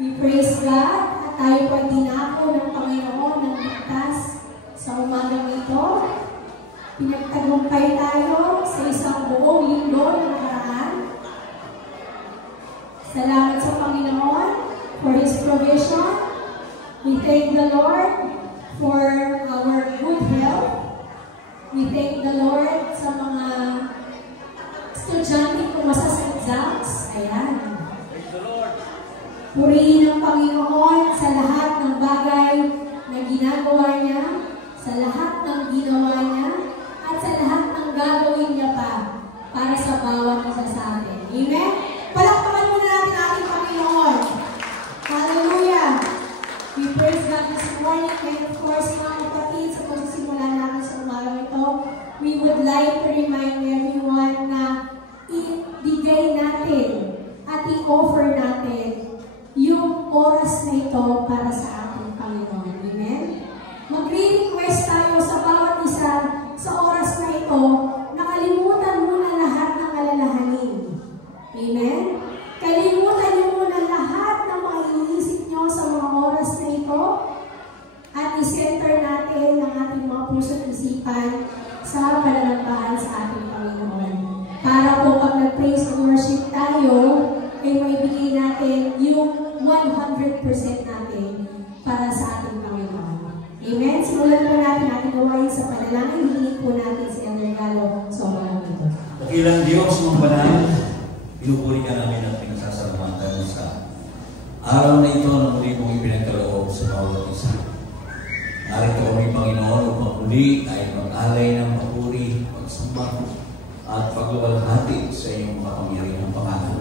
We praise God at tayo po ay dinako ng Panginoon ng ligtas sa umagang ito. Pinagtagumpay tayo sa isang buong linggo na nakaraan. Salamat sa Panginoon for His provision. We thank the Lord for our good health. We thank the Lord sa mga estudyante pumasa sa exams. Ayan. Purihin ang Panginoon sa lahat ng bagay na ginagawa niya, sa lahat ng ginawa niya, at sa lahat ng gagawin niya pa para sa bawat isa sa atin. Amen? Palakpakan muna natin ating Panginoon. Hallelujah! We praise God this morning, and of course, mga kapatid, sa pagsisimula natin sa umaga ito, we would like to remind everyone na ibigay natin at i-offer natin yung oras na ito para sa ating Panginoon. Amen? Magre-request tayo sa bawat isa sa oras na ito, nakalimutan muna lahat ng alalahanin. Amen? Kalimutan niyo muna lahat ng mga iniisip niyo sa mga oras na ito at i-center natin ang ating mga puso at isipan sa pananampahan sa ating Panginoon. Para po pag nag-praise and worship tayo, ay maibigay natin yung 100% natin para sa ating Panginoon. Amen? Simulan po natin ating gawain sa panalangin. Hingin po natin si Elder Galo sa umagang ito. Dakilang Diyos mong banal, pinupuri ka namin at pinasasalamatan sa araw na ito na muli mong ipinagkaloob sa bawat isa. Narito kami, Panginoon, upang muli ay mag-alay ng papuri, pagsamba at pagluwalhati sa iyong makapangyarihang pangalan.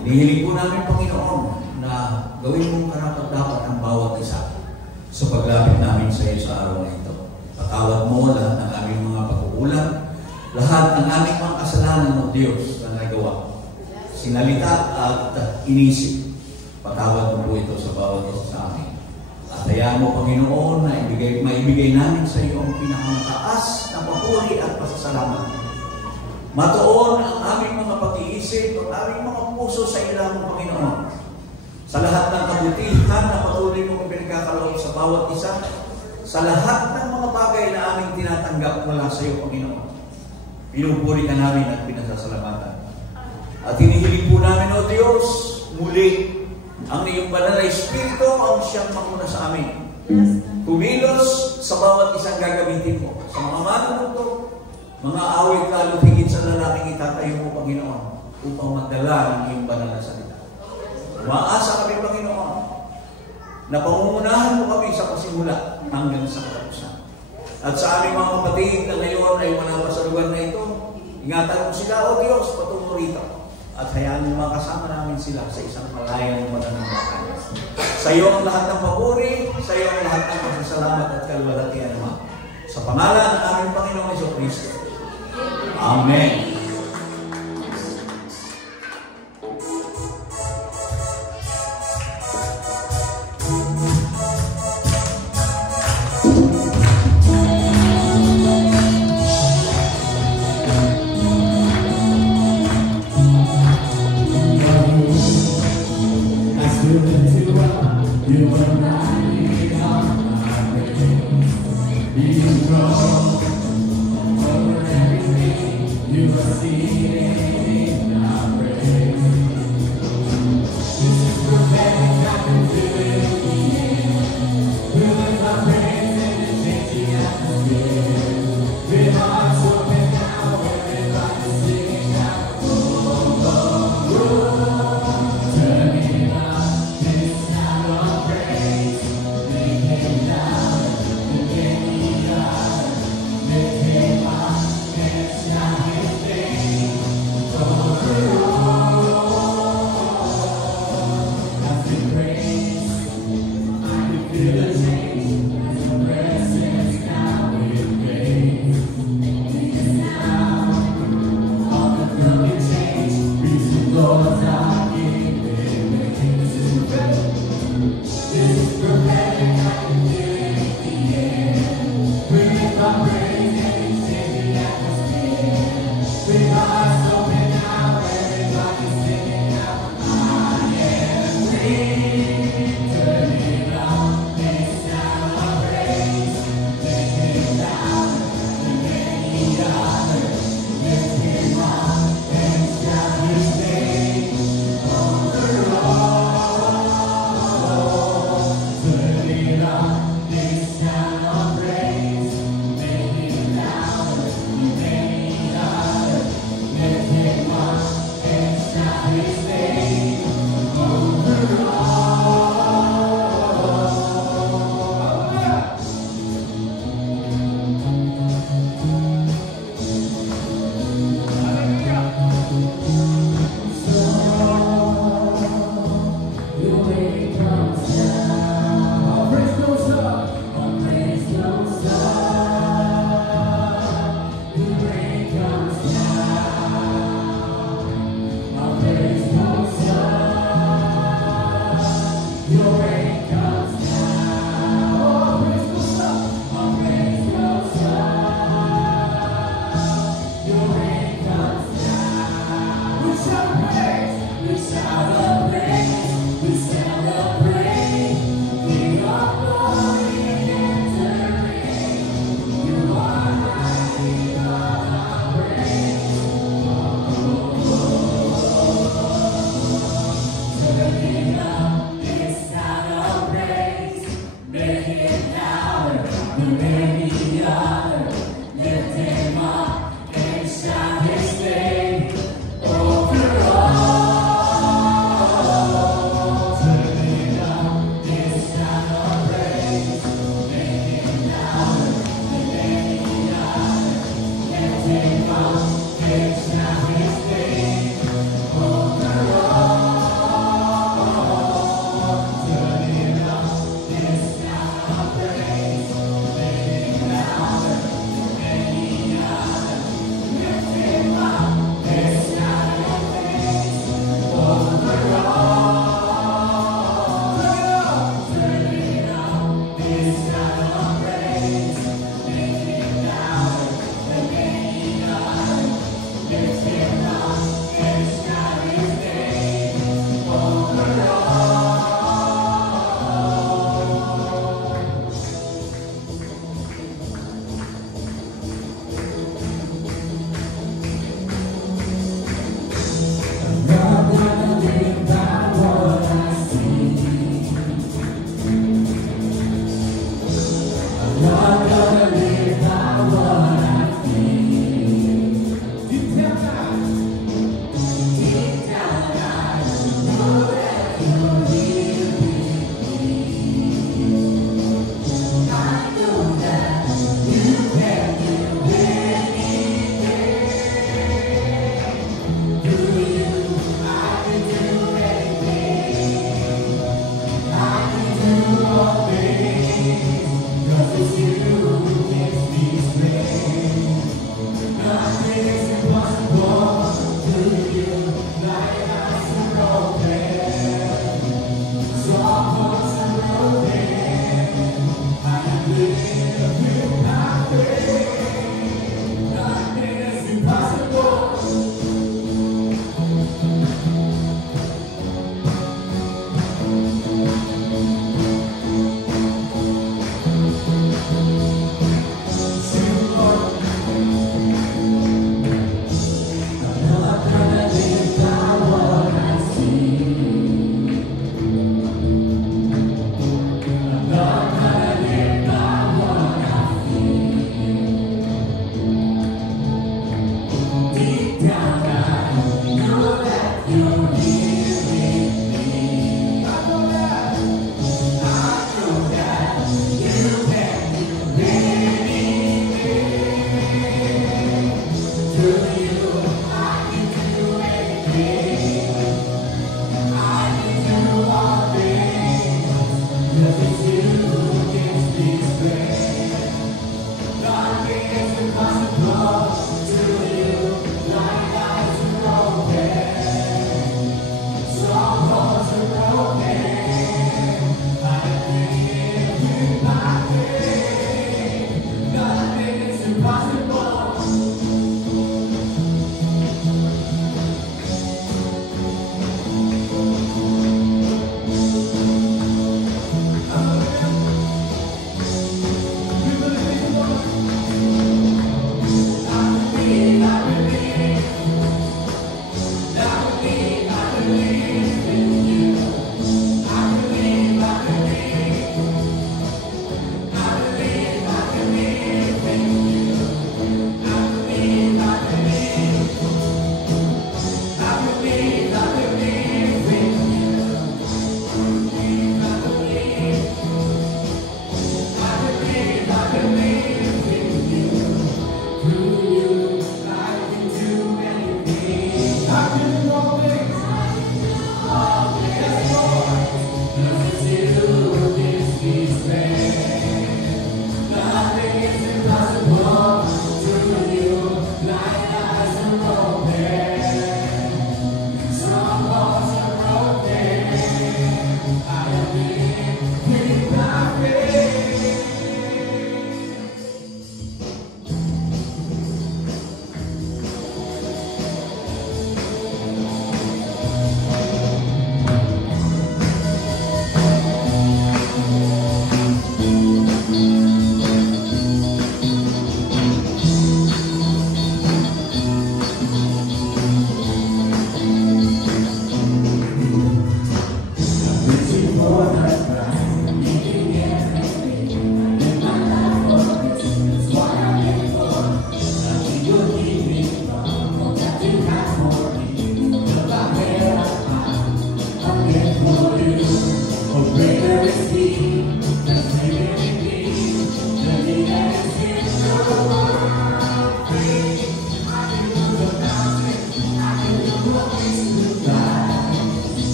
Hinihiling po namin, Panginoon, na gawin mong karapat-dapat ang bawat isa sa paglapit namin sa iyo sa araw na ito. Patawad mo lahat ng aming mga pagkukulang, lahat ng aming mga kasalanan ng Diyos na nagawa, sinalita at inisip. Patawad mo po ito sa bawat isa sa amin. At hayaan mo, Panginoon, na maibigay namin sa iyo ang pinakamataas na papuri at pasasalamat. Matuon ang aming mga pag-iisip, ang aming mga puso sa ilang Panginoon. Sa lahat ng kabutihan na patuloy mong pinagkakaloob sa bawat isa, sa lahat ng mga bagay na aming tinatanggap mula sa iyo, Panginoon. Pinupuri ka namin at pinasasalamatan. At hinihiling po namin, O Diyos, muli, ang iyong banal na Espiritu ang siyang makuna sa amin. Kumilos sa bawat isang gagamitin mo. Sa mga manunuto, mga awit lalo higit sa lalaking itatayo mo, Panginoon, upang magdala ng iyong banal na salita. Umaasa kami, Panginoon, na pangungunahan mo kami sa pasimula hanggang sa katapusan. At sa aming mga kapatid na ngayon ay wala pa sa lugar na ito, ingatan mo sila, O Diyos, patungo rito. At hayaan mo makasama namin sila sa isang malayang mananambakan. Sa iyo ang lahat ng papuri, sa iyo ang lahat ng pasasalamat at kalwalhatian naman. Sa pangalan ng aming Panginoong Jesucristo. Amen.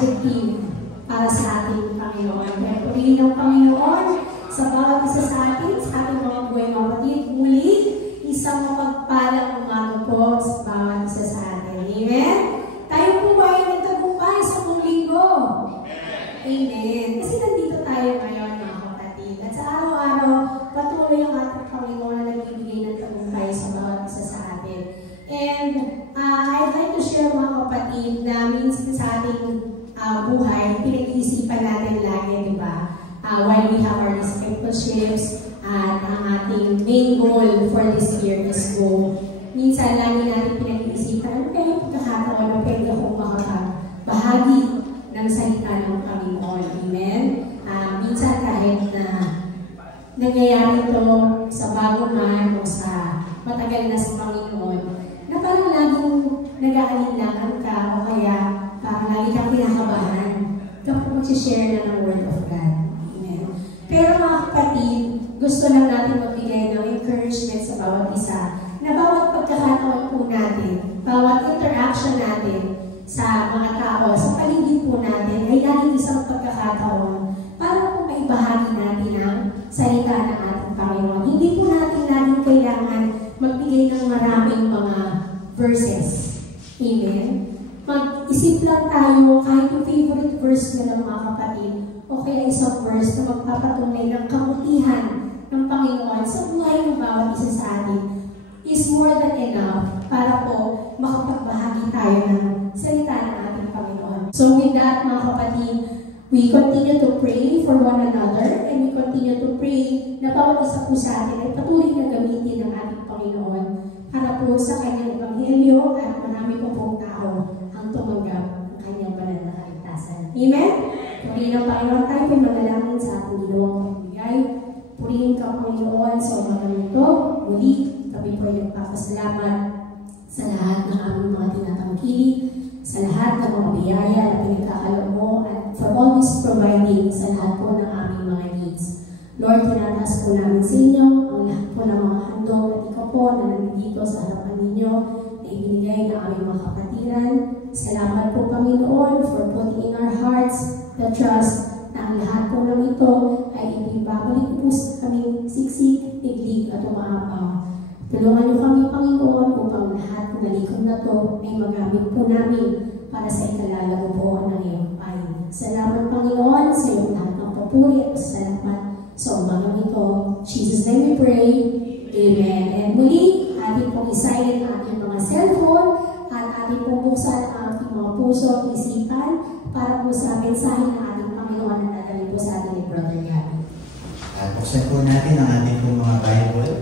adjective para sa ating Panginoon. Kaya purihin ng Panginoon sa bawat isa sa atin, sa ating mga buhay mga kapatid. Muli, isang mapagpalang umaga po sa bawat isa sa atin. Amen? Tayo po ba ay nagtagumpay sa buong linggo? Amen. Kasi nandito tayo ngayon mga kapatid. At sa araw-araw, patuloy ang ating Panginoon na nagbibigay ng tagumpay sa bawat isa sa atin. And I'd like to share mga kapatid na minsan sa ating buhay, pinag-iisipan natin lagi, di ba? While we have our discipleships at ang ating main goal for this year is go. Minsan lagi natin pinag-iisipan, ano kaya pagkakataon na pwede akong makapag-bahagi ng salita ng Panginoon. Amen? Minsan kahit na nangyayari ito sa bago man o sa matagal na sa Panginoon, na parang laging nag-aalinlangan ka o kaya parang lagi kang kinakabahan kapag mag-share na ng Word of God. Amen. Pero mga kapatid, gusto lang natin magbigay ng encouragement sa bawat isa na bawat pagkakataon po natin, bawat interaction natin sa mga tao, sa paligid po natin, ay laging isang pagkakataon para po maibahagi natin ang salita ng ating Panginoon. Hindi po natin laging kailangan magbigay ng maraming mga verses. Amen? Mag-isip lang tayo kahit yung favorite verse na lang mga kapatid o kaya isang verse na magpapatunay ng kabutihan ng Panginoon sa buhay ng bawat isa sa atin is more than enough para po makapagbahagi tayo ng salita ng ating Panginoon. So with that mga kapatid, we continue to pray for one another and we continue to pray na bawat isa po sa atin ay patuloy na gamitin ng ating Panginoon para po sa kanyang ebanghelyo at marami po pong tao ang tumanggap ng kanyang banal na kaligtasan. Amen? Purihin ang Panginoon, tayo po magalangin sa ating ginawang pagbigay. Purihin ka Panginoon sa umaga nito. Muli, kami po ay nagpapasalamat sa lahat ng aming mga tinatangkili, sa lahat ng mga biyaya na pinagkakalob mo at for always providing sa lahat po ng aming mga needs. Lord, tinataas po namin sa inyo ang lahat po ng mga handog at ikaw po na nandito sa harapan ninyo na ibinigay ng aming mga kapatiran. Salamat po Panginoon for putting in our hearts the trust na ang lahat po ng ito ay ibabalik po sa kaming siksik, tiglig at umaapaw. Tulungan niyo kami Panginoon upang lahat ng nalikod na to ay magamit po namin para sa ikalalago po ng iyong pain. Salamat Panginoon sa iyong lahat ng papuri at salamat sa umagang ito. Jesus' name we pray. Amen. And muli, ating pong isilent ang ating mga cellphone at ating pong buksan ang ating mga puso at isipan para po sa mensahe ng ating Panginoon na dadalhin po sa ating ni Brother Gabby. At buksan po natin ang ating pong mga Bible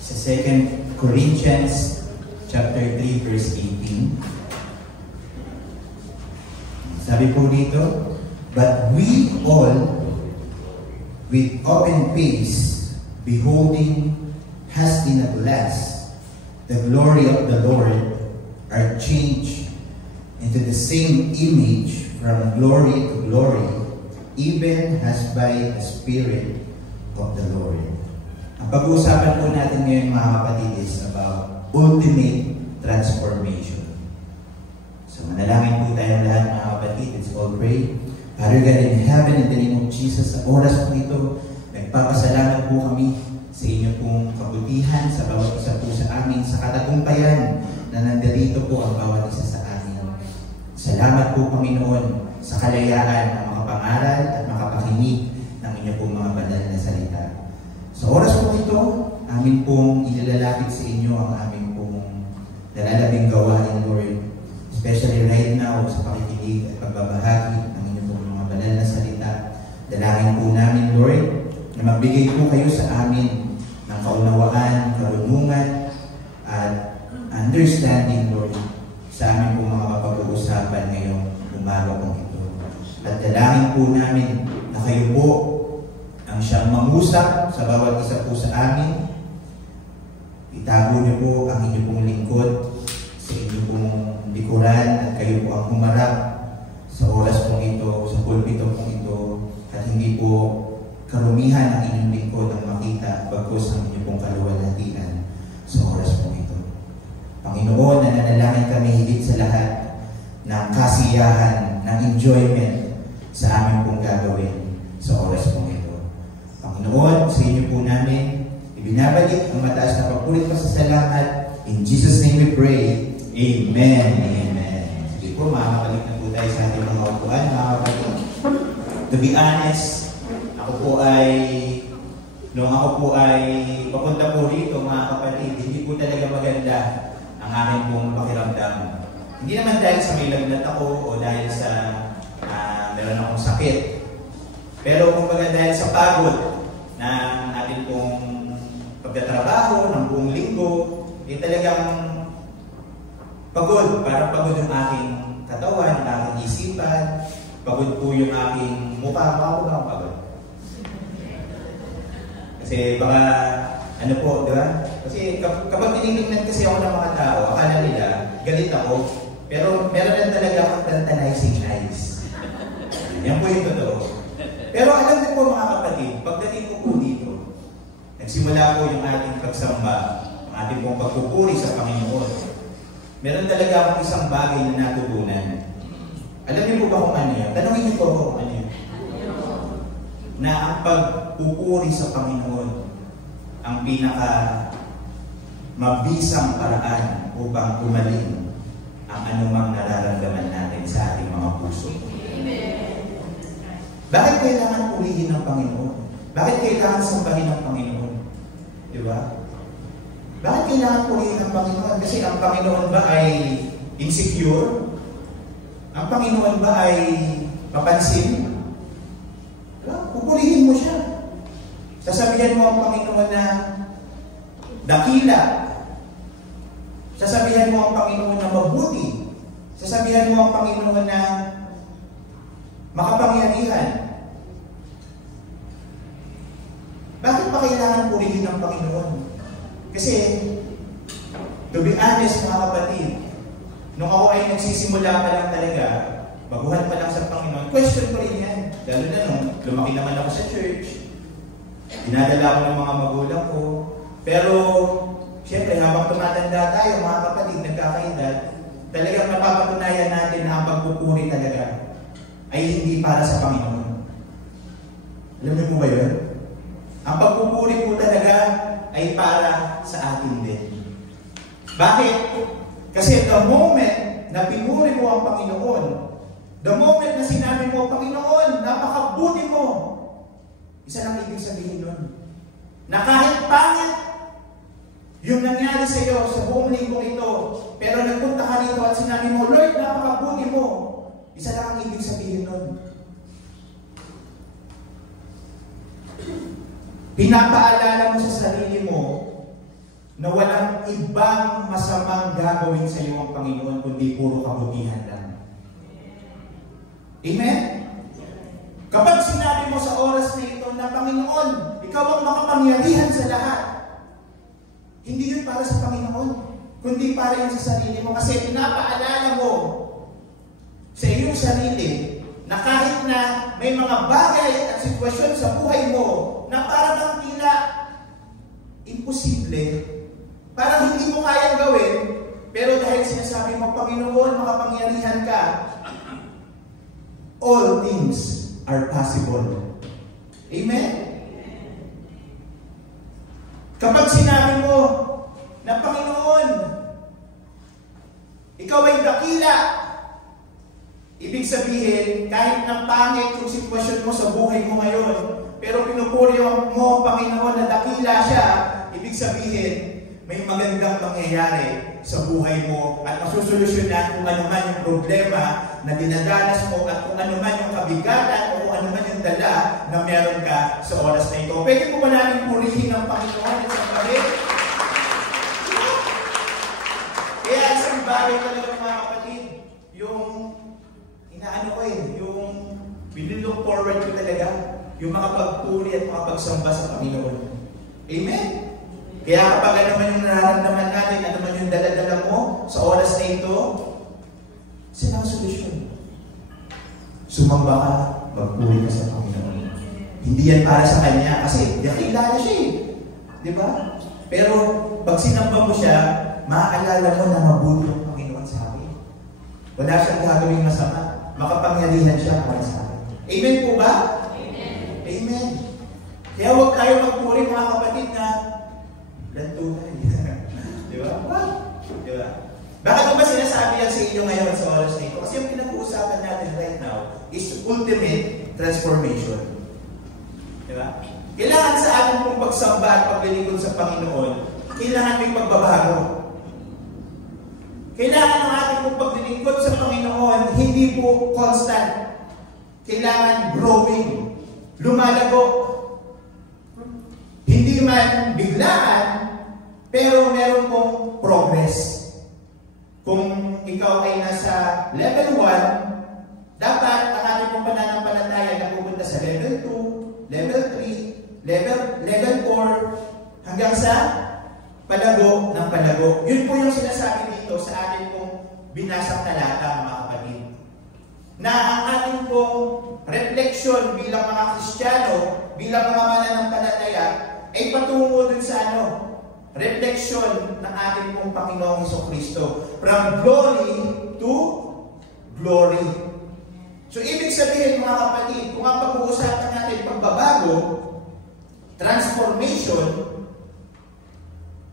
sa 2 Corinthians chapter 3 verse 18. Sabi po dito, but we all with open face beholding as in a glass the glory of the Lord are changed into the same image from glory to glory, even as by the Spirit of the Lord. Ang pag-uusapan po natin ngayon mga kapatid is about ultimate transformation. So manalangin po tayong lahat mga kapatid. Let's all pray. Father God in heaven, in the name of Jesus, sa oras po ito, nagpapasalamat po kami sa inyo pong kabutihan, sa bawat isa po sa amin, sa katagumpayan na nandito po ang bawat isa sa amin. Salamat po Panginoon sa kalayaan na makapangaral at makapakinig ng inyo pong mga banal na salita. Sa oras po ito, amin pong inilalapit sa inyo ang aming pong nalalabing gawain, Lord. Especially right now sa pakikinig at pagbabahagi ng inyong pong mga banal na salita. Dalangin po namin, Lord, na magbigay po kayo sa amin ng kaunawaan, karunungan, at understanding, Lord, sa amin pong mga mapag-uusapan ngayong umaga pong ito. At dalangin po namin na kayo po ang siyang mangusap sa bawat isa po sa amin. Itago niyo po ang inyong pong lingkod sa inyong pong likuran at kayo po ang humarap sa oras pong ito, sa pulpito pong ito, at hindi po karumihan ang inyong lingkod ang makita bagkus ang inyong pong kaluwalhatian sa oras pong ito. Panginoon, nananalangin kami higit sa lahat ng kasiyahan ng ng enjoyment sa amin pong gagawin sa oras pong ito. Panginoon, sa inyo po namin ibinabalik ang mataas na papulit pa sa salamat. In Jesus' name we pray. Amen. Amen. Sige po, makakabalik na po tayo sa ating mga upuan. To be honest, nung ako po ay papunta po rito, mga kapatid, hindi po talaga maganda ang aking pong pakiramdam. Hindi naman dahil sa may lagnat ako o dahil sa meron akong sakit. Pero kumbaga dahil sa pagod ng ating pong pagtatrabaho ng buong linggo, talagang pagod. Parang pagod yung aking katawan, yung aking isipan, pagod po yung aking mukha. Ako ba ang pagod? Kasi baka, ano po, di ba? Kasi kapag tinignan kasi ako ng mga tao, akala nila, galit ako, pero meron lang talaga akong tantanizing eyes. Yan po yung totoo. Pero alam niyo po mga kapatid, pagdating ko po dito, nagsimula po yung ating pagsamba, ang ating pong pagpupuri sa Panginoon. Meron talaga akong isang bagay na natutunan. Alam niyo po ba kung ano yan? Tanungin niyo po kung ano yan. Na ang pagpupuri sa Panginoon ang pinaka mabisang paraan upang kumaling ang anumang nararamdaman natin sa ating mga puso. Bakit kailangan purihin ng Panginoon? Bakit kailangan sambahin ng Panginoon? Di ba? Bakit kailangan purihin ng Panginoon? Kasi ang Panginoon ba ay insecure? Ang Panginoon ba ay papansin? Pupurihin mo siya. Sasabihan mo ang Panginoon na dakila. Sasabihan mo ang Panginoon na mabuti. Sasabihan mo ang Panginoon na makapangyarihan. Bakit pa kailangan purihin ng Panginoon? Kasi, to be honest mga kapatid, nung ako ay nagsisimula pa lang talaga, baguhan pa lang sa Panginoon, question ko rin yan. Lalo na nung lumaki naman ako sa church, dinadala ko ng mga magulang ko. Pero, siyempre, habang tumatanda tayo, mga kapatid, nagkakaedad, talagang napapatunayan natin na ang pagpupuri talaga ay hindi para sa Panginoon. Alam niyo po ba yun? Ang pagpupuri po talaga ay para sa atin din. Bakit? Kasi the moment na pinuri mo ang Panginoon, the moment na sinabi mo, Panginoon, napakabuti mo, isa lang ibig sabihin nun, na kahit pangit yung nangyari sa iyo sa buong lingkong ito, pero nagpunta ka rito at sinabi mo, Lord, napakabuti mo, isa lang ang ibig sabihin nun. Pinapaalala mo sa sarili mo na walang ibang masamang gagawin sa iyo ang Panginoon kundi puro kabutihan lang. Amen? Kapag sinabi mo sa oras na ito na Panginoon, ikaw ang makapangyarihan sa lahat, hindi yun para sa Panginoon, kundi para yun sa sarili mo. Kasi pinapaalala mo sa iyong sarili na kahit na may mga bagay at sitwasyon sa buhay mo na parang tila imposible, parang hindi mo kayang gawin, pero dahil sinasabi mo, Panginoon, makapangyarihan ka, all things are possible. Amen? Kapag sinabi mo na Panginoon, ikaw ay dakila, ibig sabihin, kahit na pangit yung sitwasyon mo sa buhay mo ngayon, pero pinupuri mo ang Panginoon na dakila siya, ibig sabihin, may magandang mangyayari sa buhay mo at masusolusyonan kung ano man yung problema na dinadanas mo at kung ano man yung kabigatan o kung ano man yung dala na meron ka sa oras na ito. Pwede mo ba namin purihin ang Panginoon at sambahin? Kaya isang bagay talaga mga kapatid, yung inaano ko yung binilook forward ko talaga, yung makapagpuri at makapagsamba sa Panginoon. Amen? Kaya kapag ano man yung nararamdaman natin, ano man yung dala-dala mo sa oras na ito, sila ang solusyon. Sumamba ka, magpuri ka sa Panginoon. Hindi yan para sa Kanya, kasi yakilala siya eh. Di ba? Pero pag sinamba mo siya, maaalala mo na mabuti ang Panginoon sa akin. Wala siyang gagawing masama. makapangyarihan siya para sa akin. Amen po ba? Amen. Amen. Kaya huwag tayo magpuri mga kapatid na lantunay. Di ba? What? Di ba? Bakit ba sinasabi yan sa inyo ngayon sa oras na ito? Kasi yung pinag-uusapan natin right now is ultimate transformation. Di ba? Kailangan sa ating pong pagsamba at paglilingkod sa Panginoon, kailangan may pagbabago. Kailangan ang ating pong paglilingkod sa Panginoon, hindi po constant. Kailangan growing, lumalago. Hindi man biglaan, pero meron pong progress. Kung ikaw ay nasa level 1, dapat ang ating pong pananampalataya na pupunta sa level 2, level 3, level 4, hanggang sa palago ng palago. Yun po yung sinasabi dito sa ating pong binasang talata, mga kapatid. Na ang ating pong reflection bilang mga Kristiyano, bilang mga mananampalataya, ay patungo dun sa reflection ng ating pong Panginoong Hesukristo. From glory to glory. So, ibig sabihin mga kapatid, kung ang pag-uusapan natin pagbabago, transformation,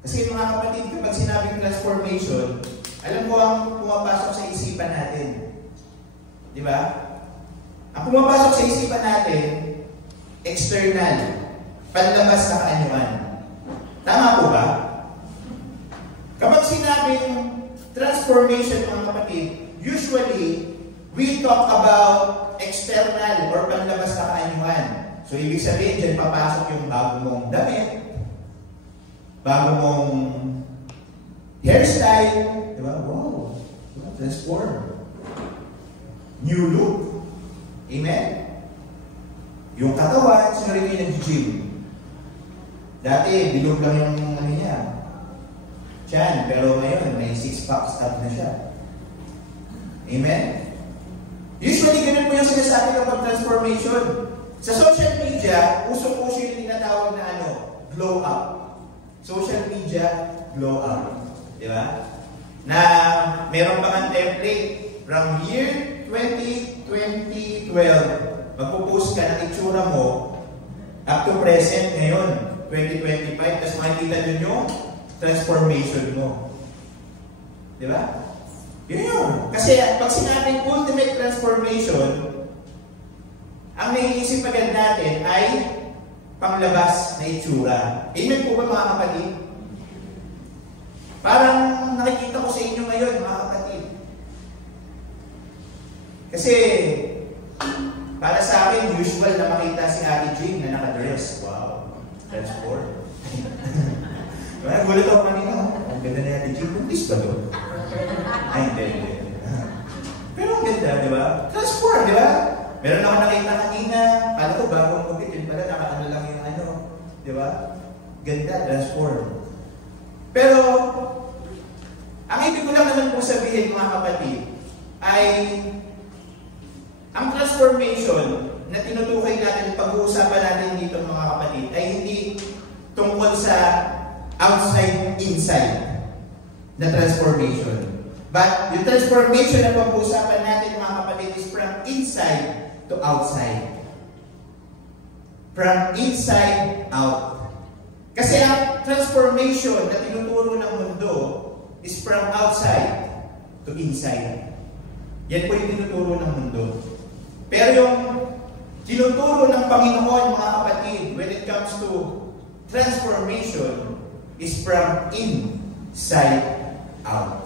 kasi mga kapatid, kapag sinabing transformation, alam mo ang pumapasok sa isipan natin. Di ba? Ang pumapasok sa isipan natin, external, panlabas sa kaanyuan. Tama po ba? Kapag sinabing transformation, mga kapatid, usually, we talk about external or panlabas na kaanyuan. So, ibig sabihin, dyan papasok yung bago mong damit, bago mong hairstyle, di ba? Wow! Transform. New look. Amen? Yung katawan, sino rin yung nag-gym? Dati, bilog lang yung niya. Tiyan, pero ngayon, may 6-pack stop na siya. Amen? Usually, ganun po yung sinasabi kapag transformation. Sa social media, usong-uso yung tinatawag na glow up. Social media, glow up. Di ba? Na meron pa nga template from year 2012, magpo-post ka ng itsura mo up to present ngayon, 2025, tapos makikita nyo yung transformation mo. Di ba? Yun yun. Kasi pag sinabing ultimate transformation, ang naiisip agad natin ay panglabas na itsura. Amen po ba mga kapatid? Parang nakikita ko sa inyo ngayon, mga kapatid. Kasi, para sa akin, usual na makita si Ate Jean na nakadress. Wow, transform. Gulat ako kanina. Ang ganda ni Ate Jean. Buntis ba doon? Ay, hindi. Pero ang ganda, di ba? Transform, di ba? Meron ako nakita kanina. Kala ko bagong kupit. Yun pala, nakaano lang yung di ba? Ganda, transform. Pero, ang ibig ko lang naman po sabihin, mga kapatid, ay ang transformation na tinutukoy natin, pag-uusapan natin dito, mga kapatid, ay hindi tungkol sa outside-inside na transformation. But yung transformation na pag-uusapan natin, mga kapatid, is from inside to outside. From inside out. Kasi ang transformation na tinuturo ng mundo is from outside to inside. Yan po yung tinuturo ng mundo. Pero yung tinuturo ng Panginoon, mga kapatid, when it comes to transformation, is from inside out.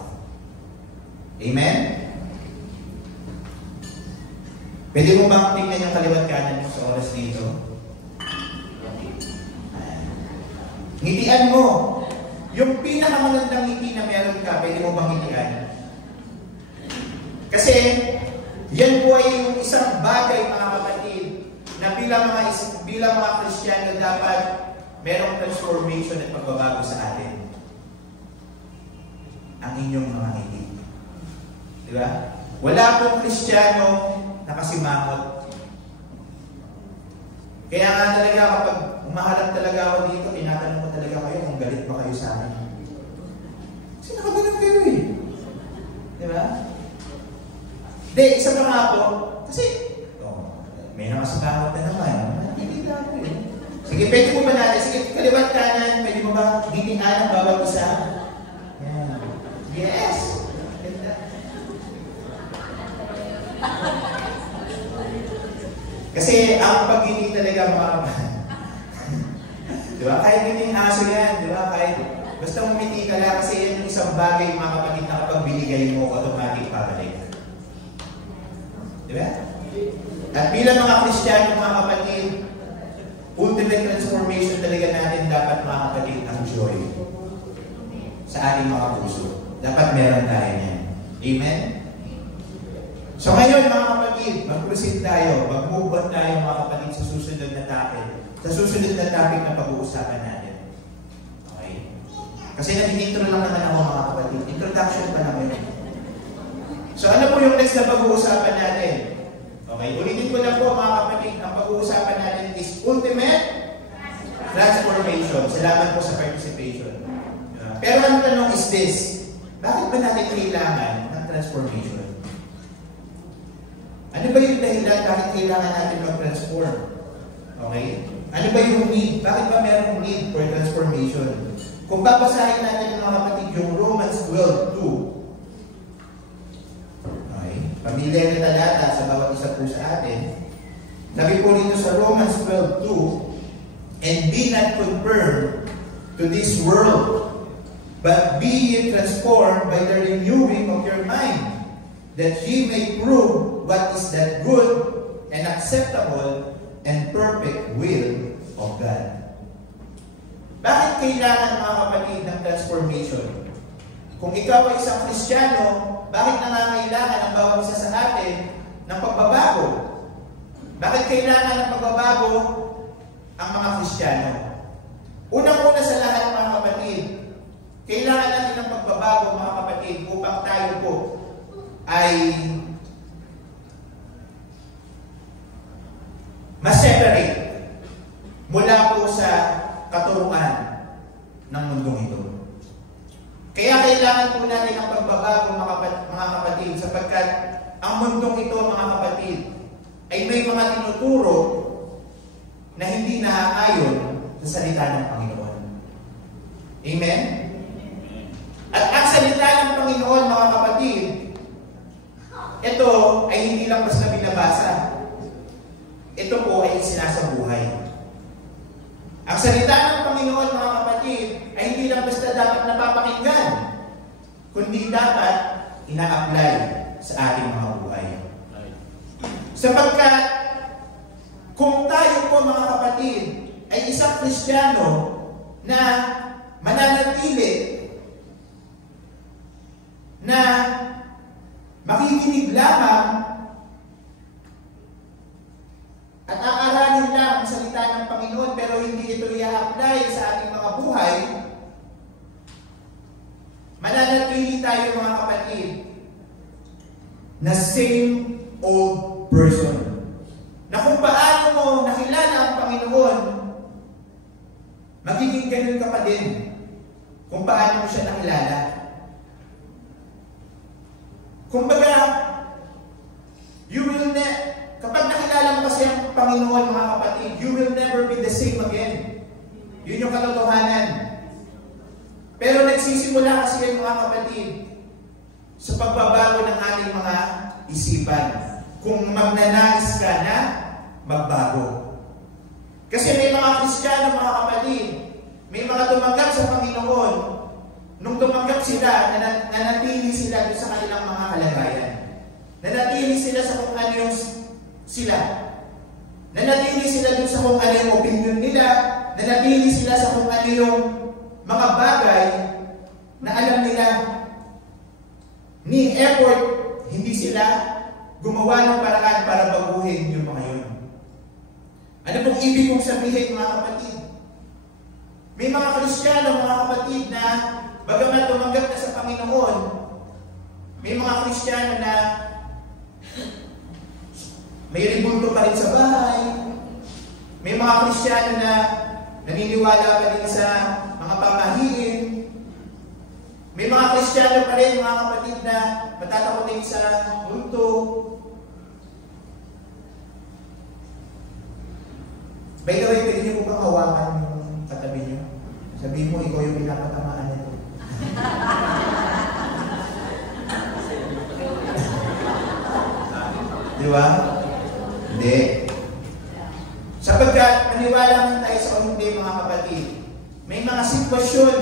Amen? Pwede mo bang tingnan yung kaliwat kanan mo sa oras dito? Ngitian mo. Yung pinakamagandang ngiti na meron ka, pwede mo bang ngitian? Kasi, yan po ay yung isang bagay, mga kapatid, na bilang mga Kristiyano dapat merong transformation at pagbabago sa atin. Ang inyong mga ngiti. Di ba? Wala pong Kristiyano na kasimangot. Kaya nga talaga kapag umaharap talaga ako dito, tinatanong ko talaga kayo kung galit ba kayo sa akin. Kasi nakaganon kayo eh. Di ba? Hindi, isa pa nga po. Kasi, may nakasabakot na naman. Nakikita ko eh. Sige, pwede mo ba natin? Sige, kaliwat kanan. Pwede mo ba gitingan ang bawat isa? Yan. Yes! Kasi ang pag-gini talaga mga kapatid. Diba? Kahit giting aso yan. Diba? Kahit basta umiti ka lang kasi yan yung isang bagay mga kapatid na kapag binigay mo, automatic pabalik. Diba? At bilang mga Kristiyano mga kapatid, ultimate transformation talaga natin dapat mga kapatid ang joy sa ating mga puso. Dapat meron tayo yan. Amen? So ngayon mga kapatid, mag-proceed tayo, mag-move on tayo mga kapatid sa susunod na topic. Sa susunod na topic na pag-uusapan natin. Okay? Kasi nag-intro lang naman ako mga kapatid. Introduction pa naman. So ano po yung next na pag-uusapan natin? Okay, ulitin ko lang po mga kapatid, ang pag-uusapan natin is ultimate transformation. Salamat po sa participation. Pero ang tanong is this, bakit ba natin kailangan ng transformation? Ano ba yung dahilan bakit kailangan natin mag-transform? Okay? Ano ba yung need? Bakit ba merong need for transformation? Kung babasahin natin mga kapatid yung Romans 12:2, pamilyar na talata sa bawat isa po sa atin. Sabi po dito sa Romans 12:2, and be not conformed to this world, but be ye transformed by the renewing of your mind, that ye may prove what is that good and acceptable and perfect will of God. Bakit kailangan mga kapatid ng transformation? Kung ikaw ay isang Kristiyano, bakit nangangailangan ang bawat isa sa atin ng pagbabago? Bakit kailangan ng pagbabago ang mga Kristiyano? Unang-una sa lahat mga kapatid, kailangan natin ng pagbabago mga kapatid upang tayo po ay ma-separate mula po sa katuruan ng mundong ito. Kaya kailangan po natin ng pagbabago mga kapatid sapagkat ang mundong ito mga kapatid ay may mga tinuturo na hindi naaayon sa salita ng Panginoon. Amen? At ang salita ng Panginoon mga kapatid, ito ay hindi lang basta binabasa. Ito po ay sinasabuhay. Ang salita ng Panginoon mga kapatid ay hindi lang basta dapat napapakinggan, kundi dapat ina-apply sa ating mga buhay. Sapagkat kung tayo po mga kapatid ay isang Kristiyano na mananatili na makikinig lamang at aaralin lang ang salita ng Panginoon pero hindi ito i-apply sa ating mga buhay, mananatili tayo mga kapatid na same old person. Na kung paano mo nakilala ang Panginoon, magiging ganun ka pa din kung paano mo siya nakilala. Kumbaga, kapag nakilala mo kasi ang Panginoon mga kapatid, you will never be the same again. Yun yung katotohanan. Pero nagsisimula kasi yan mga kapatid sa pagbabago ng ating mga isipan. Kung magnanais ka na magbago. Kasi may mga Kristiyano mga kapatid, may mga tumanggap sa Panginoon. Nung tumanggap sila, nanatili sila sa kanilang mga kalagayan. Nanatili sila sa kung ano yung sila. Nanatili sila dun sa kung ano yung opinion nila. Nanatili sila sa kung ano yung mga bagay na alam nila. Ni effort, hindi sila gumawa ng paraan para baguhin yung mga yun. Ano pong ibig kong sabihin mga kapatid? May mga Kristiyano mga kapatid na bagamat tumanggap na sa Panginoon, may mga Kristiyano na may ribulto pa rin sa bahay. May mga Kristiyano na naniniwala pa rin sa mga pamahiin. May mga Kristiyano pa rin, mga kapatid, na matatakotin sa multo. By the way, pwede niyo po bang hawakan yung katabi niyo? Sabihin mo, ikaw yung pinapatamaan nito. Di ba? Hindi. Sapagkat maniwala man tayo sa hindi, mga kapatid, may mga sitwasyon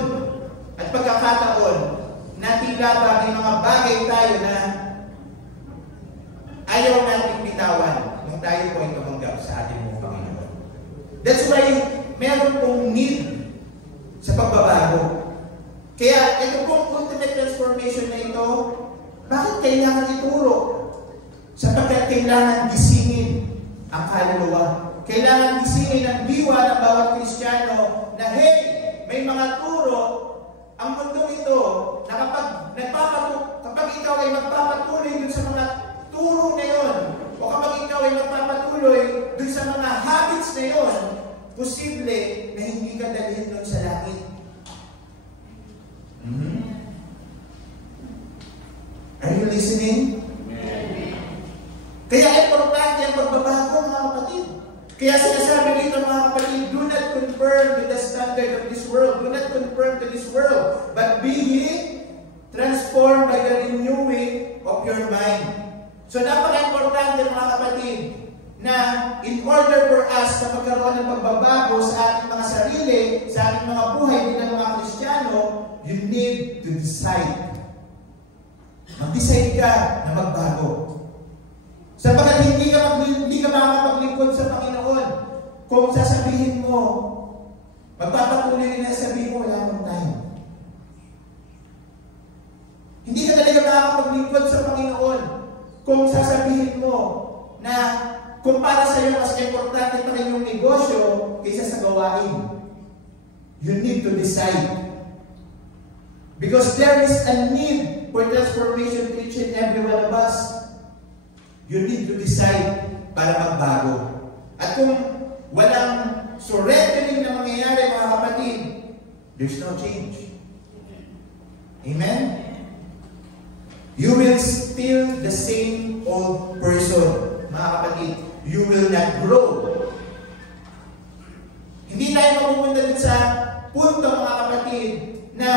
at pagkakataon na tila ba may mga bagay tayo na ayaw natin bitawan nung tayo po ay tumanggap sa ating mga Panginoon. That's why meron pong need sa pagbabago. Kaya ito pong ultimate transformation na ito, bakit kailangan ituro? Sapagkat kailangan gisingin ang kaluluwa. Kailangan gisingin ang diwa ng bawat Kristiyano na, hey, may mga turo ang mundo ito na kapag ikaw ay magpapatuloy dun sa mga turo na yon, o kapag ikaw ay magpapatuloy dun sa mga habits na yon, posible na hindi ka dalhin dun sa langit. Are you listening? Kaya importante ang pagbabago, mga kapatid. Kaya sinasabi dito, mga kapatid, do not conform to the standard of this world. Do not conform to this world. But be ye transformed by the renewing of your mind. So napaka-importante, mga kapatid, na in order for us na magkaroon ng pagbabago sa ating mga sarili, sa ating mga buhay bilang mga Kristiyano, you need to decide. Mag-decide ka na magbago. Sapagkat hindi ka makakapaglingkod sa Panginoon kung sasabihin mo, magpapatuloy na sabihin mo, wala akong time. Hindi ka talaga makakapaglingkod sa Panginoon kung sasabihin mo na kung para sa iyo mas importante pa rin yung negosyo kaysa sa gawain. You need to decide. Because there is a need for transformation to each and every one of us. You need to decide para magbago. At kung walang surrendering na mangyayari, mga kapatid, there's no change. Amen? You will still the same old person, mga kapatid. You will not grow. Hindi tayo mapupunta din sa punto, mga kapatid, na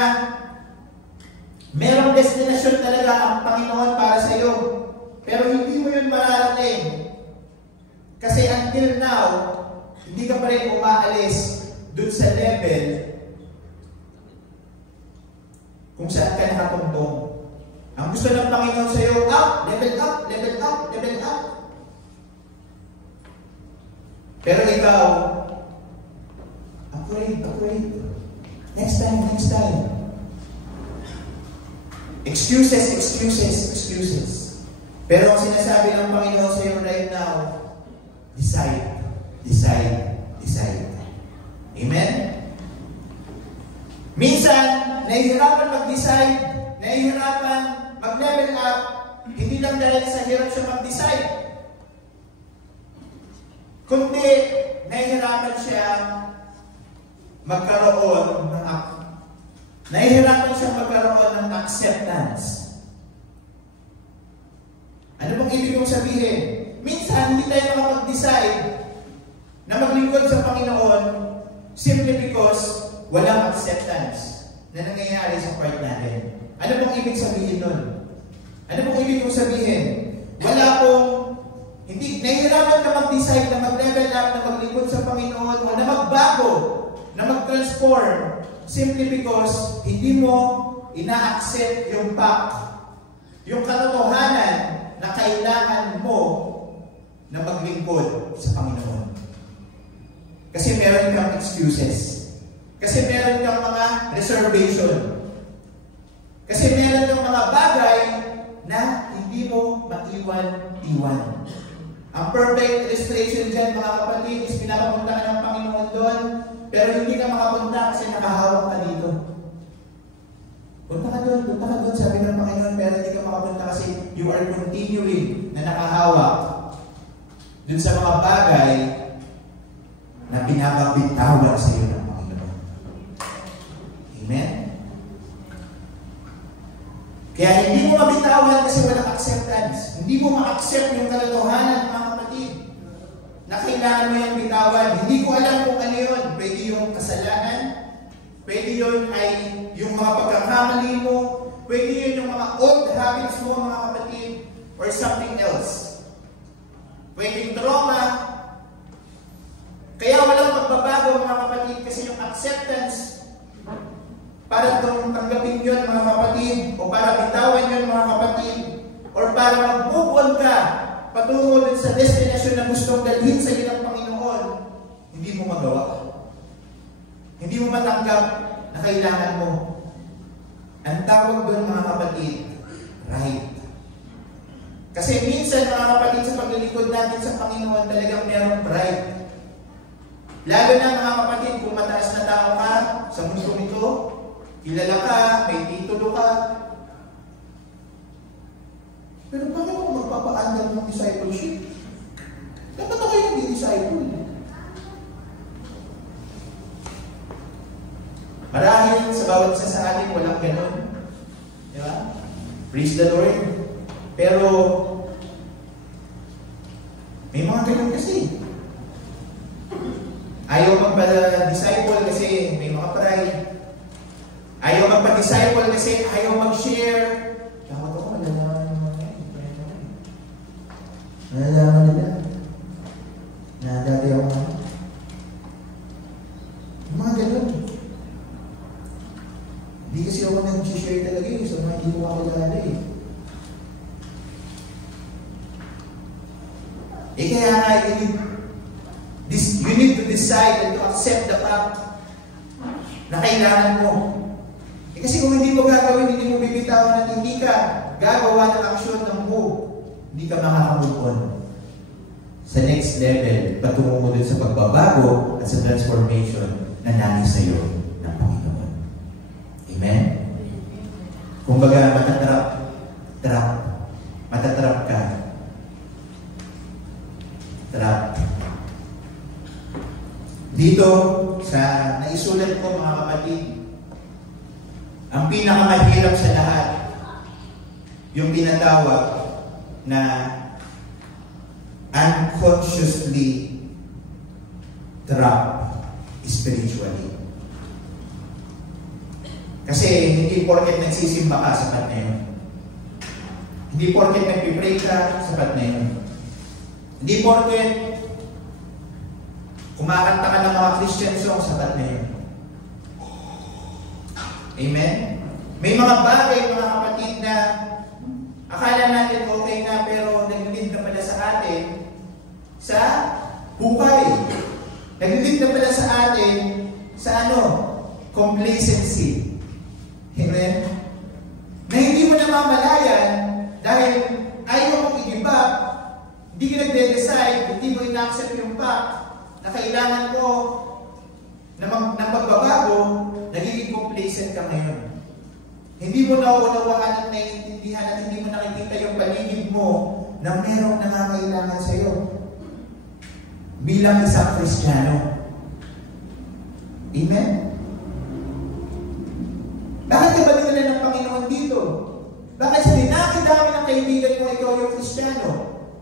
merong destinasyon talaga ang Panginoon para sa iyo. Pero hindi mo yun mararating. Kasi until now, hindi ka pa rin umaalis dun sa level kung saan ka nakatungtong. Ang gusto ng Panginoon sa iyo, up, level up, level up, level up. Pero ikaw, upgrade. Next time. Excuses. Pero ang sinasabi ng Panginoon sa iyo right now, decide. Amen? Minsan, nahihirapan mag-decide, nahihirapan mag-level up, hindi lang dahil sa hirap siya mag-decide. Kundi, nahihirapan siya magkaroon ng acceptance. Ano bang ibig kong sabihin? Minsan, hindi tayo makapag-decide na maglingkod sa Panginoon simply because walang acceptance na nangyayari sa part natin. Ano bang ibig sabihin nun? Ano bang ibig kong sabihin? Nahihirapan ka mag-decide na mag-level up, na maglingkod sa Panginoon, o na magbago, na mag-transform, simply because hindi mo ina-accept yung fact, yung katotohanan na kailangan mo na maglingkod sa Panginoon. Kasi meron kang excuses. Kasi meron kang mga reservation. Kasi meron kang mga bagay na hindi mo maiwan-iwan. Ang perfect illustration dyan, mga kapatid, is pinapapunta ka ng Panginoon doon, pero hindi ka makapunta kasi nakahawak ka dito. Punta ka doon, sabi ng Panginoon, pero hindi ka makapunta kasi you are continuing na nakahawak dun sa mga bagay na pinapabitawan sa iyo ng Panginoon. Amen? Kaya hindi mo mabitawan kasi walang acceptance. Hindi mo ma-accept yung katotohanan, mga kapatid, na kailangan mo yung bitawan. Hindi ko alam kung ano yun. Pwede yung kasalanan, pwede yun ay yung mga pagkakamali mo, pwede yun yung mga old habits mo, mga kapatid, or something else. Pwede yung trauma. Kaya walang magbabago, mga kapatid, kasi yung acceptance para tanggapin yun, mga kapatid, o para bitawan yun, mga kapatid, or para mag-move on ka patungo din sa destination na gustong dalhin sa iyo ng Panginoon, hindi mo magawa. Hindi mo matanggap na kailangan mo. Ang tawag doon, mga kapatid, right. Kasi minsan, mga kapatid, sa paglilingkod natin sa Panginoon, talagang merong pride. Lalo na, mga kapatid, kung mataas na tao ka sa mundo ito, kilala ka, may titulo ka. Pero bakit ako magpapa-handle ng discipleship? Dapat ako yung di-disciple. Marahil sa bawat isa sa atin, walang ganun. Di ba? Praise the Lord. Pero, may mga ganun kasi. Ayaw magpa-disciple kasi may mga pride. Ayaw magpa-disciple kasi ayaw mag-share. Dapat ako malalaman ng mga yan. Malalaman nila. Na dati ako mga ganun. Hindi kasi ako nag-share talaga eh. So, hindi ko kakilala eh. Kaya nga, you need to decide and to accept the fact na kailangan mo. Kasi kung hindi mo gagawin, hindi mo bibitawan at hindi ka gagawa ng aksyon ng move, hindi ka makaka-move on sa next level, patungo mo dun sa pagbabago at sa transformation na nais sa iyo ng Panginoon. Amen? Kumbaga, matatrap ka. Trap. Dito, sa naisulat ko, mga kapatid, ang pinakamahirap sa lahat, yung tinatawag na unconsciously trap spiritually. Kasi hindi porket nagsisimba ka, sapat na yun. Hindi porket nagpipray ka, sapat na yun. Hindi porket kumakanta ka ng mga Christian songs, sapat na yun. Amen? May mga bagay, mga kapatid, na akala natin okay na, pero nag-lead na pala sa atin sa buhay. Nag-lead na pala sa atin sa complacency. Amen? Na hindi mo namamalayan dahil ayaw mong i-give up, hindi ka nagde-decide, hindi mo ina-accept yung fact na kailangan ko ng pagbabago, nagiging complacent ka ngayon. Hindi mo nauunawaan at naiintindihan at hindi mo nakikita yung paligid mo na merong nangangailangan sa iyo bilang isang Kristiyano. Amen? Bakit ka ba nila ng Panginoon dito? Bakit sa dinami-dami ng kaibigan mo ikaw yung Kristiyano?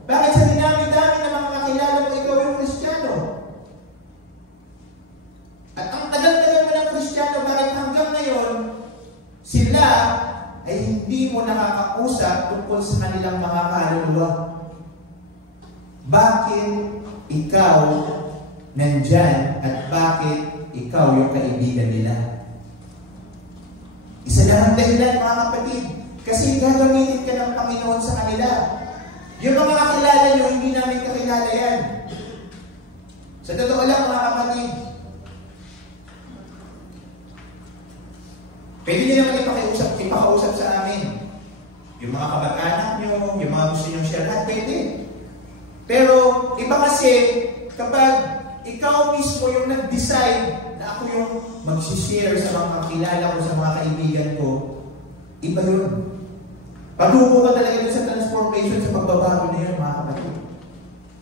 Bakit sa dinami-dami ng mga kakilala mo ikaw yung Kristiyano? At ang tagal-tagal mo ng Kristiyano, bakit hanggang ngayon, sila ay hindi mo nakakausap tungkol sa kanilang mga kaluluwa? Bakit ikaw nandyan at bakit ikaw yung kaibigan nila? Isa lang ang dahilan, mga kapatid, kasi gagamitin ka ng Panginoon sa kanila. Yung mga kakilala nyo, hindi namin kakilala yan. Sa totoo lang, mga kapatid, pwede nyo naman ipakausap sa amin. Yung mga kamag-anak nyo, yung mga gusto nyo share lahat, pwede. Pero, iba kasi, kapag ikaw mismo yung nag-decide na ako yung mag-share sa mga kilala ko, sa mga kaibigan ko, iba yun. Patungo ka talaga yun sa transformation, sa pagbabago na yun, mga kapatid.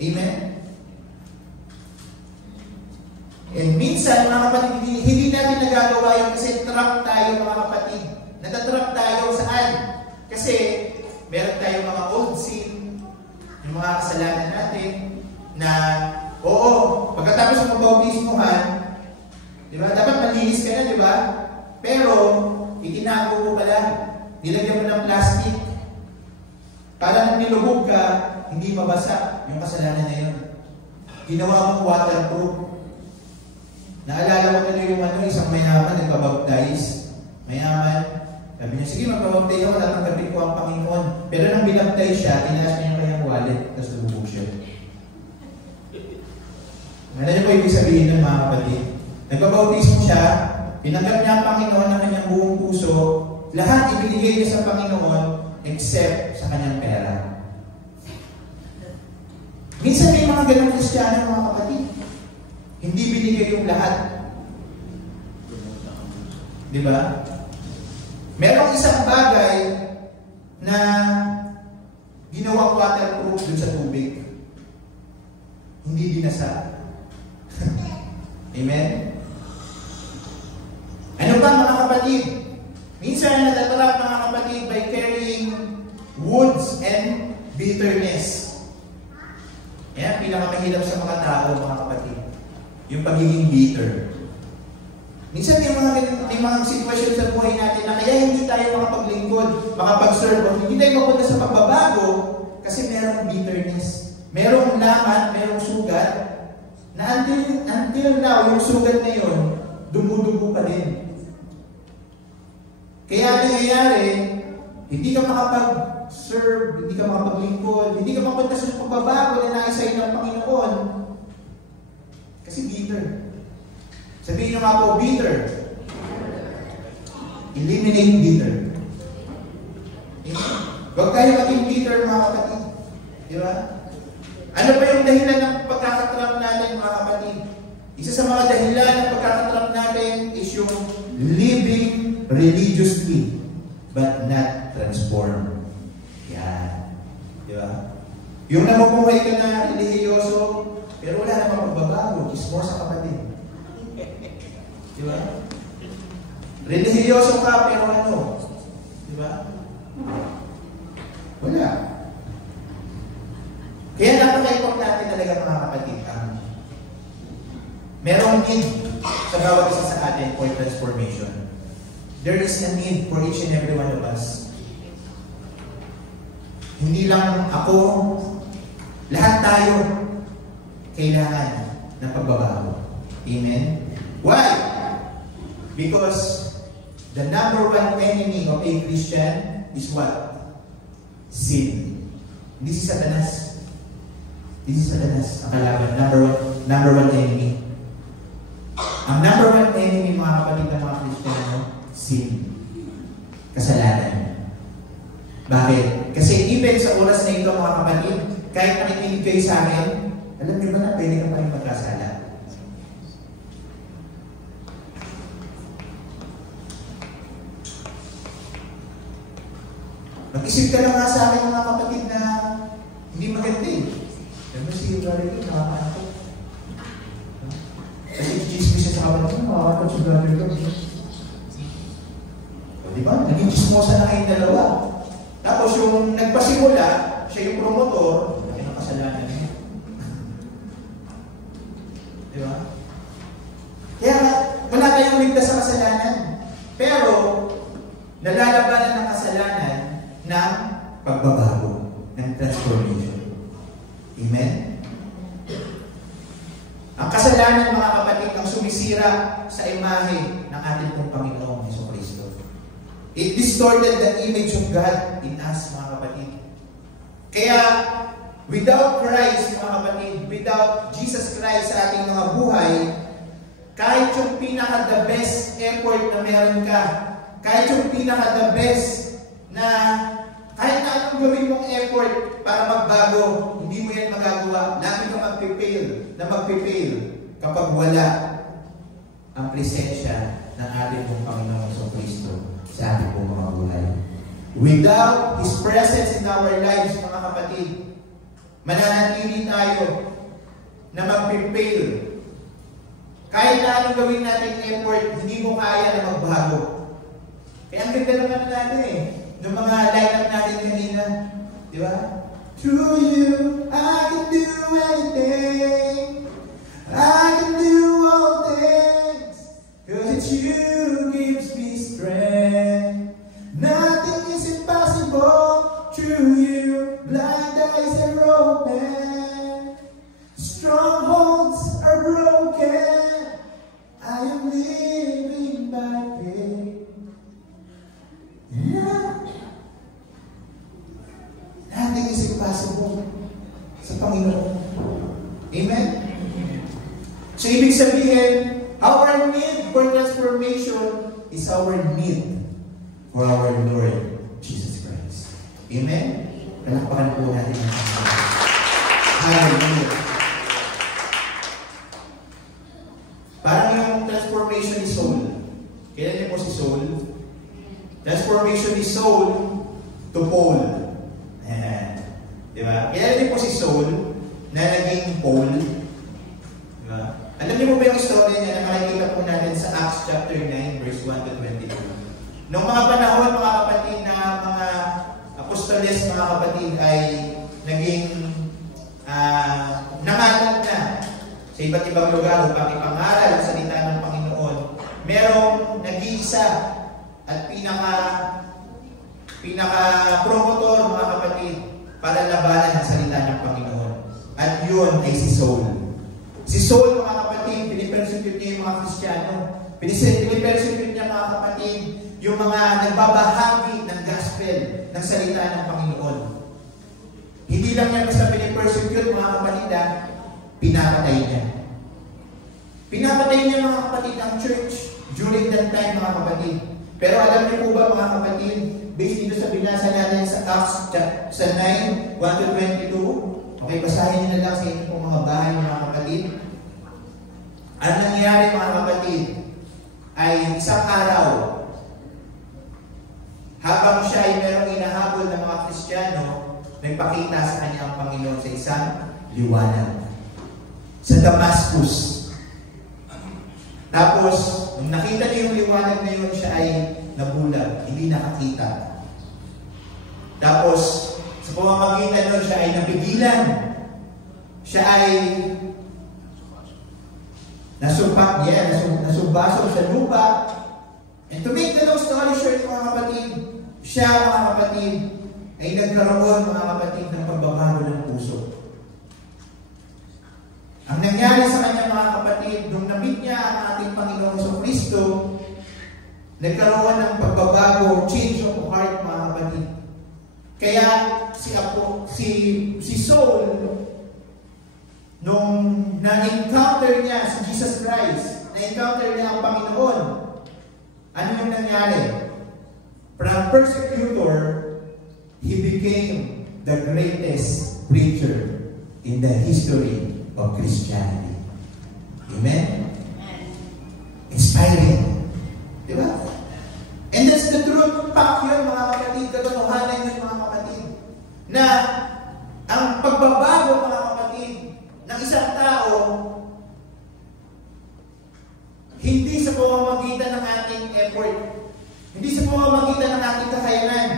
Amen? And minsan, mga kapatid, hindi natin nagagawa yun kasi trap tayo, mga kapatid. Natatrap tayo saan? Kasi, meron tayong mga old sin, yung mga kasalanan natin, na, oo, pagkatapos ng magbautismuhan, di ba, dapat malinis ka na, di ba? Pero, itinago mo pala, nilagyan mo ng plastic, para nang nilubog ka, hindi mabasa yung kasalanan na yun. Ginawa mong waterproof. Naalala ko na yung isang mayaman, nagpabaptize. Mayaman. Sabi niya, sige, magpabaptize ako, tatanggapin ko ang Panginoon. Pero nang binaptize siya, tinaas niya yung kanyang wallet, tapos lumubog siya. Ano niyo po ibig sabihin ng mga kapatid? Nagpabautismo siya, pinanggap niya ang Panginoon ng kanyang buong puso, lahat ibinigay niya sa Panginoon, except sa kanyang pera. Minsan may mga ganang Kristiyano, mga kapatid. Hindi binigay yung lahat. Di ba? Merong isang bagay na ginawang waterproof dun sa tubig. Hindi binasa. Amen? Ano ba, mga kapatid? Minsan natatrap, mga kapatid, by carrying woods and bitterness. Yan, pinakamahirap sa mga tao, mga kapatid. Yung pagiging bitter. Minsan may mga sitwasyon sa buhay natin na kaya hindi tayo makapaglingkod, makapag-serve, hindi tayo mapunta sa pagbabago kasi merong bitterness. Merong laman, merong sugat na until now, yung sugat na yun, dumudugo pa din. Kaya nangyayari, hindi ka makapag-serve, hindi ka makapaglingkod, hindi ka mapunta sa pagbabago na nais sa'yo ng Panginoon kasi bitter. Sabihin nyo nga po, bitter. Eliminate bitter. Huwag tayo maging bitter, mga kapatid. Di ba? Ano ba yung dahilan ng pagkakatrap natin, mga kapatid? Isa sa mga dahilan ng pagkakatrap natin is yung living religiously but not transformed. Yan. Di ba? Yung namumuhay ka na relihiyoso, pero wala namang magbabago. Chismosa sa kapatid. Di ba? Relihiyoso ka, pero ano? Di ba? Wala. Kaya napaka-importante talaga, mga kapatid, merong need sa bawat isa sa atin for transformation. There is a need for each and every one of us. Hindi lang ako, lahat tayo kailangan ng pagbabago. Amen? Why? Because the number one enemy of a Christian is what? Sin. Hindi si Satanas. Hindi si Satanas ang kalaban. Number one enemy. Ang number one enemy, mga kapatid ng mga Kristiyano, sin. Kasalanan. Bakit? Kasi even sa oras na ito, mga kapatid, kahit nakikinig kayo sa akin, alam niyo ba na pwede ka pa rin magkasala? Mag-isip ka lang nga sa akin, mga kapatid, na hindi maganda eh. Alam mo si Brother Lee, nakakatakot. Kasi chismis siya sa kapatid, nakakatakot si Brother Lee. Diba? Naging chismosa na kayong dalawa. Tapos yung nagpasimula, siya yung promotor, laki ng kasalanan niya. Diba? Kaya wala tayong ligtas sa kasalanan. Pero, nalalabanan ng kasalanan ng pagbabago, ng transformation. Amen? Ang kasalanan, mga kapatid, ang sumisira sa imahe ng ating pong Panginoong Jesucristo. It distorted the image of God in us, mga kapatid. Kaya, without Christ, mga kapatid, without Jesus Christ sa ating mga buhay, kahit yung pinaka-the best effort na meron ka, kahit yung pinaka-the best na kahit na anong gawin mong effort para magbago, hindi mo yan magagawa. Lagi kang magpipail kapag wala ang presensya ng ating pong Panginoong Jesucristo sa ating pong mga buhay. Without His presence in our lives, mga kapatid, mananatili tayo na magpipail. Kahit na anong gawin natin effort, hindi mo kaya na magbago. Kaya ang ganda naman natin eh. ng mga lineup natin kanina. Di ba? Through you, I can do anything. I can do all things. Cause it's you gives me strength. Nothing is impossible. Through you, blind eyes are open. Strongholds are broken. I am living by faith. Yeah. Nothing is impossible sa Panginoon. Amen? So, ibig sabihin, our need for transformation is our need for our Lord Jesus Christ. Amen? Palakpakan po natin ang Panginoon. Hallelujah. Parang yung transformation ni Saul. Kailan niyo po si Saul? Transformation ni Saul to Paul. Ayan. Diba? Kailan niyo po si Saul na naging Paul? Diba? Alam niyo po ba yung story niya na makikita po natin sa Acts chapter 9 verse 1 to 22? Noong mga panahon, mga kapatid, na mga apostoles, mga kapatid, ay naging nangalat na sa iba't ibang lugar upang ipangaral ang salita ng Panginoon. Merong nag-iisa at pinaka-promotor, mga kapatid, para labanan ang salita ng Panginoon. At yun ay si Saul. Si Saul, mga kapatid, pinipersecute niya yung mga Kristiyano. Pinipersecute niya, mga kapatid, yung mga nagbabahagi ng gospel, ng salita ng Panginoon. Hindi lang niya basta pinipersecute, mga kapatid, pinapatay niya. Pinapatay niya, mga kapatid, ang church during that time, mga kapatid. Pero alam niyo po ba, mga kapatid, based dito sa binasa natin sa Acts sa 9, 1 to 22, okay, basahin niyo na lang sa inyo pong mga bahay, mga kapatid. Ang nangyari, mga kapatid, ay isang araw, habang siya ay merong inahabol ng mga Kristiyano, nagpakita sa kanya ang Panginoon sa isang liwanag. Sa Damascus. Tapos, nung nakita niya yung liwanag na yun, siya ay nabulag, hindi nakakita. Tapos, sa pamamagitan nun, siya ay napigilan. Siya ay nasubasok sa lupa. And to make the long story short, mga kapatid, siya, mga kapatid, ay nagkaroon, mga kapatid, ng pagbabago ng puso. Ang nangyari sa kanya, mga kapatid, nung na-meet niya ang ating Panginoong Jesucristo, nagkaroon ng pagbabago, change of heart, mga kapatid. Kaya si Saul, nung na-encounter niya si Jesus Christ, na-encounter niya ang Panginoon, ano yung nangyari? From persecutor, he became the greatest preacher in the history of Christianity. Amen? Inspiring. Diba? And that's the truth. Fact yun, mga kapatid. Katotohanan yun, mga kapatid. Na ang pagbabago, mga kapatid, ng isang tao, hindi sa pamamagitan ng ating effort. Hindi sa pamamagitan ng ating kakayanan.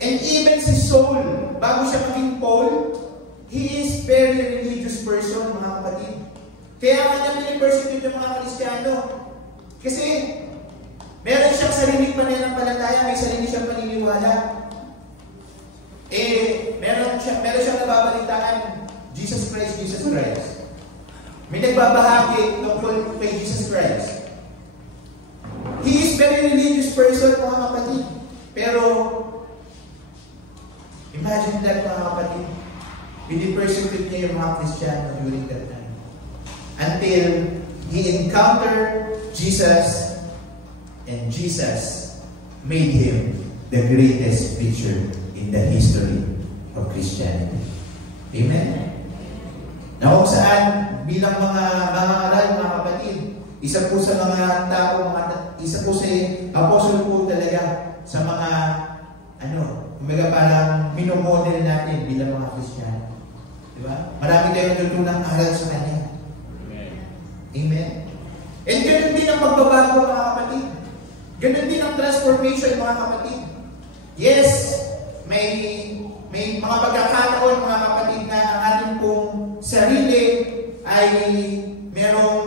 And even si Saul, bago siya maging Paul, he is very religious person, mga kapatid. Kaya nga niya pinipersecute yung mga Kristiyano. Kasi, meron siyang sariling pananampalataya, may sarili siyang paniniwala. Meron siyang nababalitaan, Jesus Christ. May nagbabahagi tungkol kay Jesus Christ. He is very religious person, mga kapatid. Pero, imagine that, mga kapatid. Pinipersecute niya yung mga Kristiyano during that time. Until he encountered Jesus, and Jesus made him the greatest preacher in the history of Christianity. Amen? Na kung saan, bilang mga aral, mga kapatid, isa po sa mga tao, isa po sa apostle po talaga sa mga, kumbaga parang minomodel natin bilang mga Kristiyano. Diba? Marami tayong natutunang aral sa kanya. Amen? And ganun din ang pagbabago, mga kapatid. Ganun din ang transformation, mga kapatid. Yes, may mga pagkakataon, mga kapatid, na ang ating pong sarili ay merong,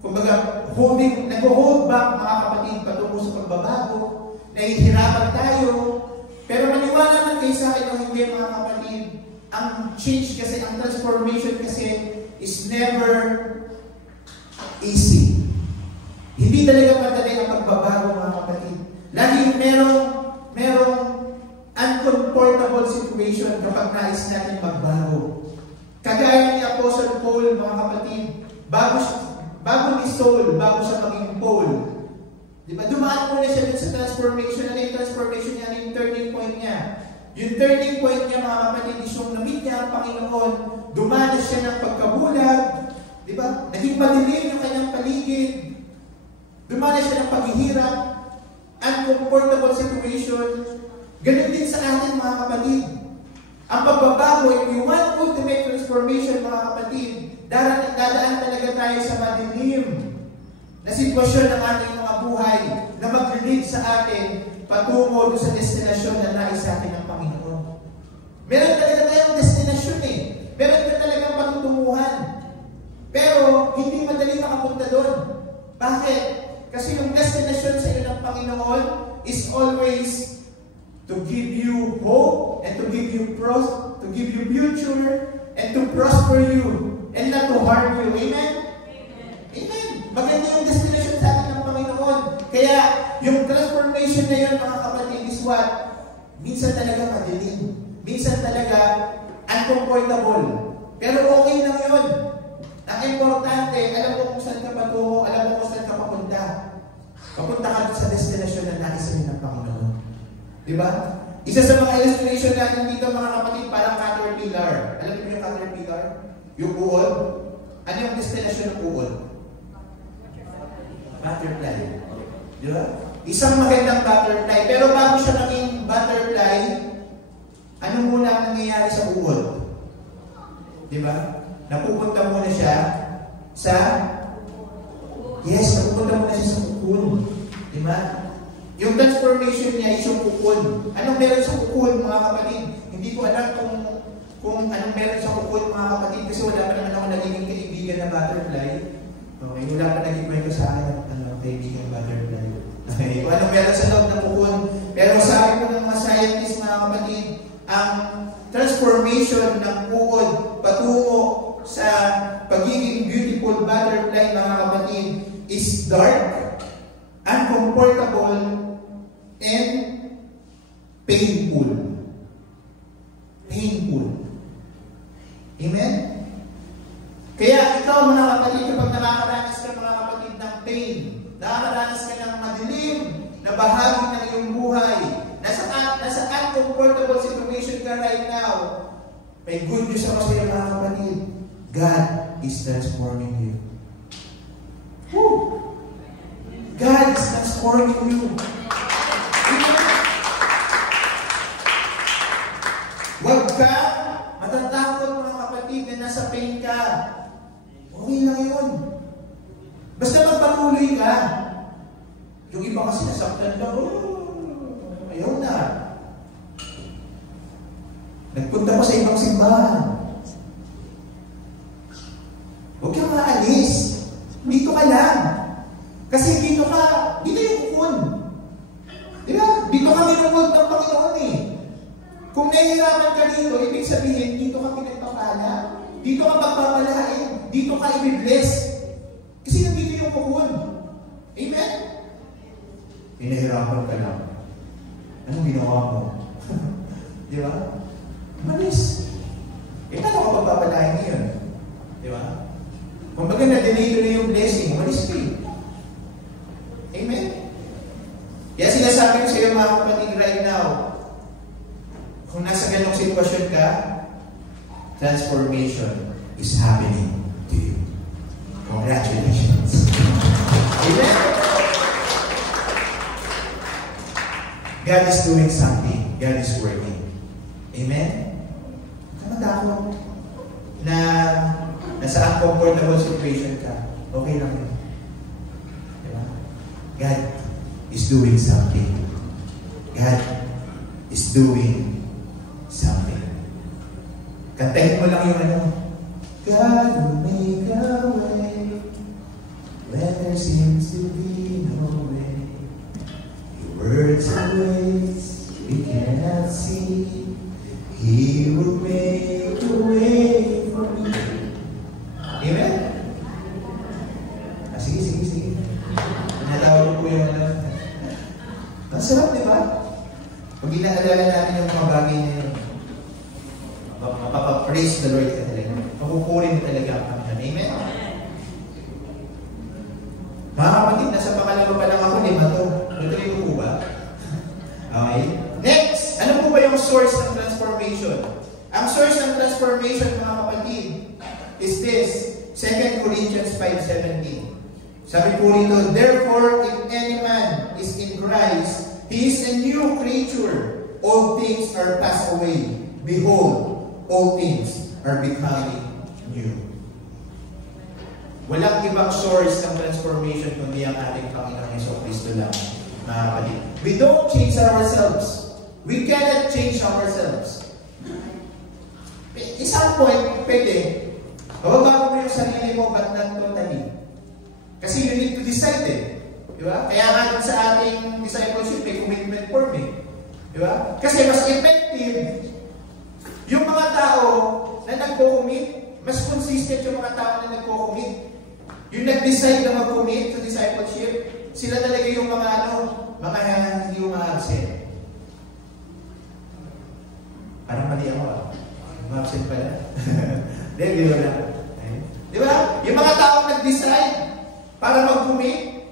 kumbaga, nag-hold back, mga kapatid, patungo sa pagbabago, nahihirapan tayo. Pero maniwala man kayo sa akin o hindi, mga kapatid, ang change kasi, ang transformation kasi is never easy. Hindi talaga madali ang pagbabago, mga kapatid. Laging merong uncomfortable situation kapag nais natin magbago. Kagaya ni Apostle Paul, mga kapatid, bago ni Saul, bago siya maging Paul, diba? Dumaan muna siya dun sa transformation. Ano yung transformation niya? Ano yung turning point niya? Yung turning point niya, mga kapatid, is yung na-meet niya ang Panginoon, dumanas siya ng pagkabulag, diba? Naging madilim yung kanyang paligid, dumanas siya ng paghihirap, uncomfortable situation. Ganun din sa atin, mga kapatid. Ang pagbabago, if you want ultimate transformation, mga kapatid, dadaan talaga tayo sa madilim na sitwasyon ng ating mga buhay na mag-lead sa atin patungo doon sa destinasyon na nais sa atin ng Panginoon. Meron talaga tayong destinasyon eh. Meron ka talagang patutunguhan. Pero hindi madali makapunta doon. Bakit? Kasi yung destinasyon sa iyo ng Panginoon is always to give you hope and to give you future and to prosper you and not to harm you. Amen? Amen. Maganda yung destination sa atin ng Panginoon. Kaya yung transformation na yun, mga kapatid, is what? Minsan talaga madilim. Minsan talaga uncomfortable. Pero okay lang yun. Ang importante, alam mo kung saan ka patungo, alam mo kung saan ka papunta. Papunta ka sa destination na nais ng Panginoon. Diba? Isa sa mga illustration natin dito, mga kapatid, parang caterpillar. Alam niyo yung caterpillar? Yung uod? Ano yung destination ng uod? Butterfly. Diba? Isang magandang butterfly. Pero bago siya naging butterfly, ano muna ang nangyayari sa uod? Diba? Napupunta muna siya sa napupunta muna siya sa cocoon. Diba? Yung transformation niya is yung cocoon. Anong meron sa cocoon, mga kapatid? Hindi ko alam kung anong meron sa cocoon, mga kapatid, kasi wala pa naman ako naging kaibigan na butterfly. Okay, wala pa naging kwento sa akin kaibigan butterfly. Okay, kung anong meron sa loob ng cocoon. Pero sabi ko ng mga scientists, mga kapatid, ang transformation ng uod patungo sa pagiging beautiful butterfly, mga kapatid, is dark, uncomfortable, and painful. Painful. Amen? Kaya ikaw, mga kapatid, kapag nakakaranas ka, mga kapatid, ng pain, nakakaranas ka ng madilim na bahagi ng iyong buhay, nasa uncomfortable situation ka right now, may good news ako sa iyo, mga kapatid. God is transforming you. Woo! God is transforming you. Huwag ka matatakot, mga kapatid, na nasa pain ka. Okay lang yun. Basta magpatuloy ka. Yung iba kasi nasaktan lang, ayaw na. Nagpunta pa sa ibang simbahan. Huwag kang maalis. Dito ka lang. Kasi dito yung kukun. Diba? Dito ka minungod ng Panginoon eh. Kung nahihirapan ka dito, ibig sabihin, dito ka pinagpapala. Dito ka magpapalain. Dito ka i-bless. Kasi nandito yung kukun. Amen? Pinahirapan ka lang. Anong ginawa mo? Diba? Manis. Paano ka magpapalain ngayon? Diba? Kung baga na-delay na yung blessing, manis ka eh. Amen? Kaya sinasabi ko sa iyo, mga kapatid, right now, kung nasa ganong sitwasyon ka, transformation is happening to you. Congratulations. Amen? God is doing something. God is working. Amen? Kamadakot na nasa uncomfortable situation ka. Okay lang yun. Diba? God is doing something. God is doing something. Kantahin mo lang yung ano, God will make a way when there seems to be no way. Your words and ways we cannot see. He will make a way for me. Amen? Sige. Natawag ko yung ano. Ang sarap, di ba? Pag inaalala natin yung mga bagay na yun, mapapapraise the Lord ka talaga. Makukurin mo talaga ang Panginoon. Amen? Mga kapatid, nasa pangalawa pa lang ako, lima to. Natuloy ko po ba? Okay. Next, ano po ba yung source ng transformation? Ang source ng transformation, mga kapatid, is this. 2 Corinthians 5:17. Sabi po rito, therefore, if any man is in Christ, he is a new creature. All things are passed away. Behold, all things are becoming new. Walang ibang source ng transformation kundi ang ating Panginoong Jesucristo lang, mga kapatid. We don't change ourselves. We cannot change ourselves. Isang point, pwede. Babago mo yung sarili mo, but not totally. Kasi you need to decide eh. Di ba? Kaya nga dun sa ating discipleship, may commitment form eh. Di ba? Kasi mas effective yung mga tao na nagko-commit, mas consistent yung mga tao na nagko-commit. Yung nag-decide na mag-commit sa discipleship, sila talaga yung mga mga hindi yung ma-absent. Parang mali ako ah. Ma-absent pala. Di ba na? Di ba? Yung mga tao nag-decide para mag-commit,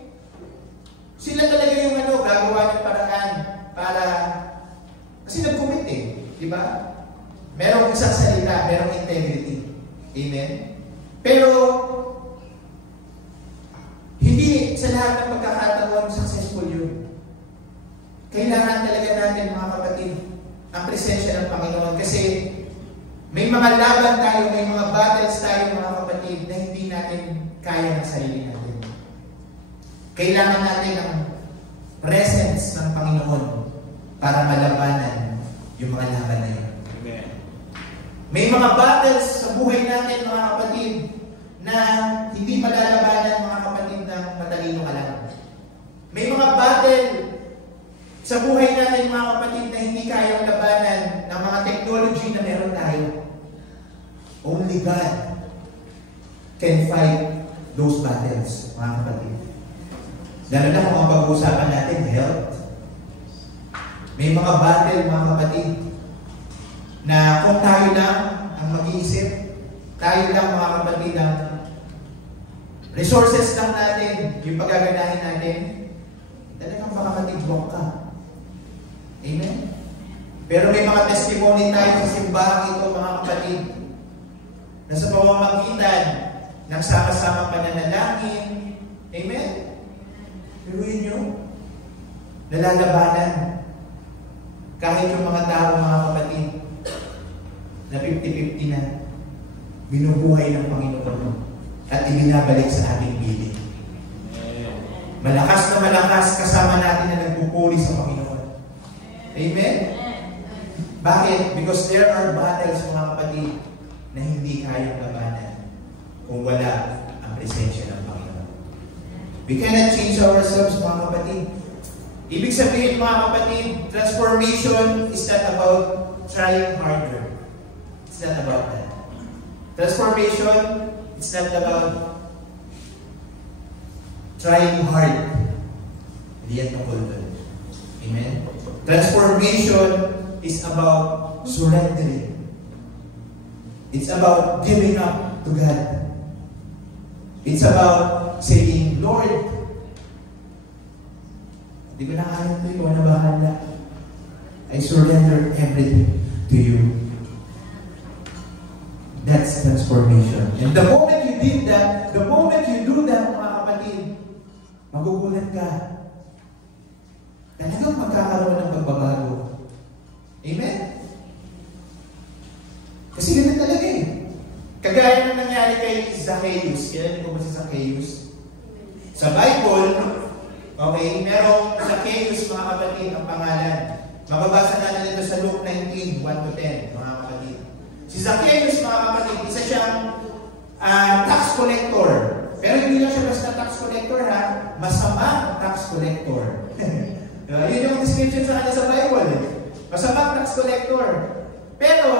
sila talaga yung gagawa ng paraan para, kasi nag-commit eh. Di ba? Merong isang salita, merong integrity. Amen? Pero, hindi sa lahat ng pagkakataon successful yun. Kailangan talaga natin, mga kapatid, ang presensya ng Panginoon. Kasi, may mga laban tayo, may mga battles tayo, mga kapatid, na hindi natin kaya ng sarili natin. Kailangan natin ang presence ng Panginoon para malabanan yung mga laban na yun. Amen. May mga battles sa buhay natin, mga kapatid, na hindi malalabanan, mga kapatid, ng matalino ka lang. May mga battle sa buhay natin, mga kapatid, na hindi kayang labanan ng mga technology na meron tayo. Only God can fight those battles, mga kapatid. Lalo na kung ang pag-uusapan natin, health. May mga battle, mga kapatid, na kung tayo lang ang mag-iisip, tayo lang, mga kapatid, ang resources lang natin, yung pagaganahin natin, talagang makakatibok ka. Amen? Pero may mga testimony tayo sa simbahan ito, mga kapatid, na sa pamamagitan ng sama-sama pananalangin, amen? Piruin nyo, nalalabanan. Kahit yung mga tao, mga kapatid, na 50-50 na, binubuhay ng Panginoon at ibinabalik sa ating piling. Malakas na malakas kasama natin na nagpupuri sa Panginoon. Amen? Bakit? Because there are battles, mga kapatid, na hindi kayang labanan kung wala ang presensya ng Panginoon. We cannot change ourselves, mga kapatid. Ibig sabihin, mga kapatid, transformation is not about trying harder. It's not about that. Transformation, it's not about trying hard. Hindi yan tungkol doon. Amen? Transformation is about surrendering. It's about giving up to God. It's about saying, Lord, hindi ko na kaya ito, ikaw na bahala. I surrender everything to you. That's transformation. And the moment you did that, the moment you do that, mga kapatid, magugulat ka. Talagang magkakaroon ng pagbabago. Amen? Kasi ganun talaga eh. Kagaya ng nangyari kay Zacchaeus. Kailan ko ba si Zacchaeus? Sa Bible, okay, merong Zacchaeus, mga kapatid, ang pangalan. Mababasa natin ito sa Luke 19, 1-10, mga kapatid. Si Zacchaeus, mga kapatid, isa siyang tax collector. Pero hindi lang siya basta tax collector, ha? Masamang tax collector. Yun yung description sa kanya sa Bible. Masamang tax collector. Pero,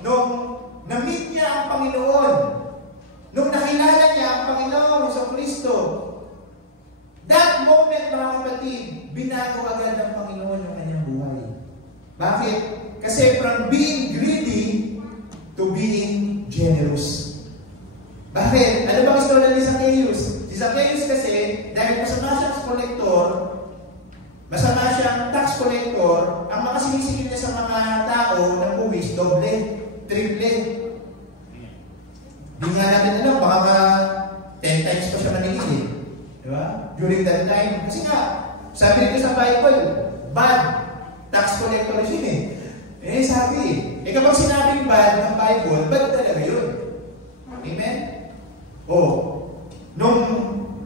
nung na-meet niya ang Panginoon, nung nakilala niya ang Panginoon sa Kristo, that moment, mga kapatid, binago agad ng Panginoon yung kanyang buhay. Bakit? Kasi from being greedy to being generous. Bakit? Ano ba gusto ni Zacchaeus? Si Zacchaeus kasi, dahil masama siyang collector, masama siyang tax collector, ang makasinisingil niya sa mga tao ng buwis, doble, triple. Di nga natin alam, baka 10 times pa siya maningil. Di ba? During that time. Kasi nga, sabi nito sa Bible, bad tax collector siya sabi kapag sinabing bad ng Bible, bad talaga yun. Amen? Nung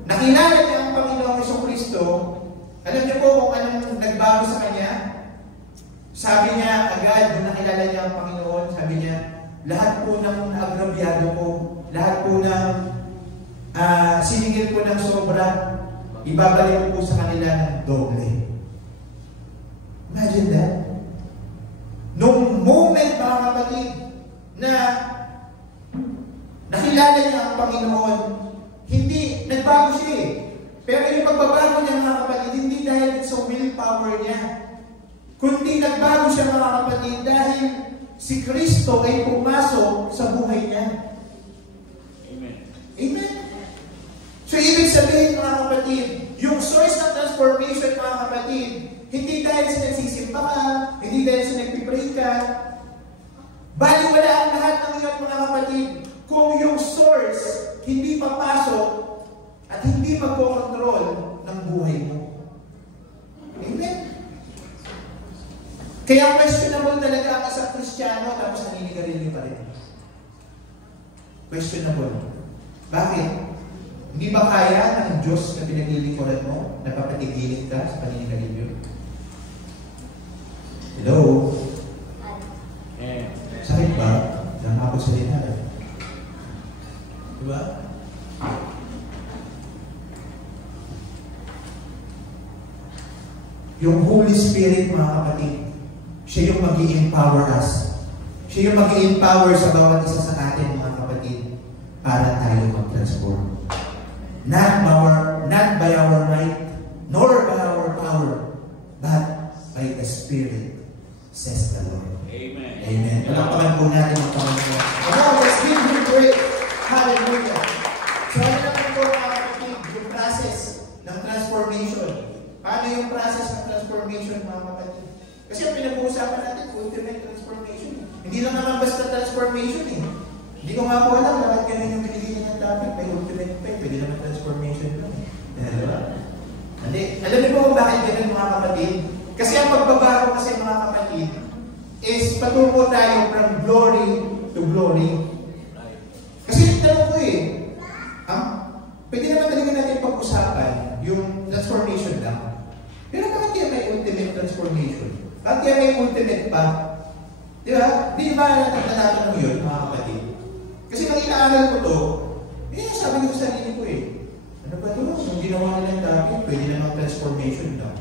nakilala niya ang Panginoong Jesucristo, alam niyo po kung anong nagbago sa kanya? Sabi niya agad, nung nakilala niya ang Panginoon, sabi niya, lahat po ng naagrabyado ko, lahat po ng siningil ko ng sobra, ibabalik ko po sa kanila ng doble. Imagine that. Nung moment, mga kapatid, na nakilala niya ang Panginoon, hindi, nagbago siya Pero yung pagbabago niya, mga kapatid, hindi dahil sa willpower niya, kundi nagbago siya, mga kapatid, dahil si Kristo ay pumasok sa buhay niya. Amen. Amen. So, ibig sabihin, mga kapatid, yung source ng transformation, mga kapatid, hindi dahil sa nagsisimba ka, hindi dahil sa nagpipray ka, baliwala ang lahat ng iyon, mga kapatid, kung yung source hindi papasok at hindi magkokontrol ng buhay mo. Amen? Kaya questionable talaga ang isang Kristiyano tapos naninigarilyo pa rin. Questionable. Bakit? Hindi ba kaya ng Diyos na pinaglilingkuran mo na papatigilin ka sa paninigarilyo? Hello? Sakit ba? Nakapag sa dinara. Diba? Yung Holy Spirit, mga kapatid, siya yung mag-i-empower us. Siya yung mag-i-empower sa bawat isa sa atin, mga kapatid, para tayo mag-transform. Not by our might, nor by our power, but by the Spirit, says the Lord. Amen. Amen. Palakpakan po natin ang Panginoon. Let's give Him praise. Hallelujah. So, ano naman po, mga kapatid, yung process ng transformation. Paano yung process ng transformation, mga kapatid? Kasi ang pinag-uusapan natin, ultimate transformation. Hindi lang naman basta transformation Hindi ko nga po alam, bakit ganun yung pinigilin ng topic, may ultimate pa pwede naman transformation lang Diba? Hindi. Alam niyo po kung bakit ganun, mga kapatid? Kasi ang pagbabago kasi, mga kapatid, is patungo tayo from glory to glory. Kasi tanong ko pwede naman talaga natin pag-usapan yung transformation lang. Pero bakit kaya may ultimate transformation? Bakit kaya may ultimate pa? Di ba? Di ba natatanong yun, mga kapatid? Kasi nang inaaral ko to, sabi ko sa sarili ko ano ba ito? Nung ginawa nila ng topic, pwede namang transformation lang.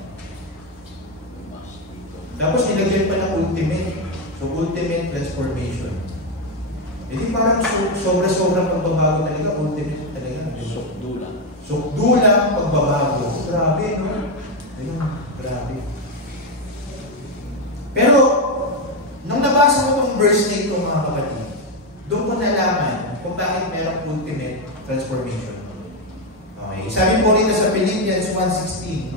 Tapos nilagyan pa ng ultimate. So, ultimate transformation. Parang sobra-sobrang pagbabago talaga, ultimate talaga. Sukdulang pagbabago. Grabe, no? Grabe. Pero, nung nabasa ko itong verse na ito, mga kapatid, doon ko nalaman kung bakit merong ultimate transformation. Okay. Sabi po rito sa Philippians 1:16,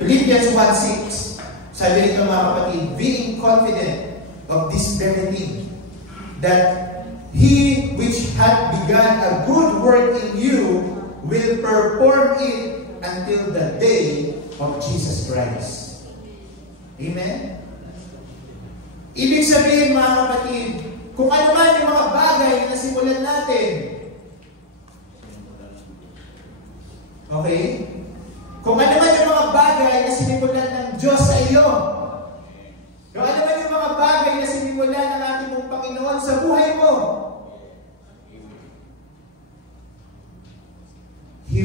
Philippians 1:6, sabi rito, mga kapatid, being confident of this very thing, that He which hath begun a good work in you will perform it until the day of Jesus Christ. Amen? Ibig sabihin, mga kapatid, kung ano man yung mga bagay na simulan natin, okay? Kung ano man yung mga bagay na sinimulan ng Diyos sa iyo,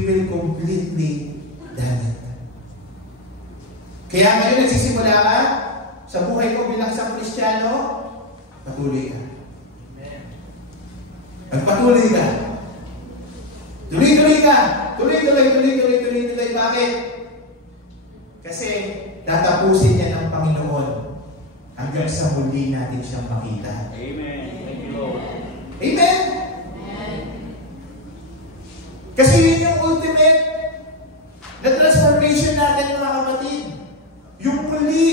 will completely done it. Kaya ngayon nagsisimula ka sa buhay mo bilang isang Kristiyano, patuloy ka. Magpatuloy ka. Tuloy-tuloy ka. Tuloy-tuloy. Bakit? Kasi tatapusin niya ng Panginoon hanggang sa muli natin siyang makita. Amen. Thank you, Lord. Amen? Kasi yun yung ultimate na transformation natin, mga kapatid. Yung muli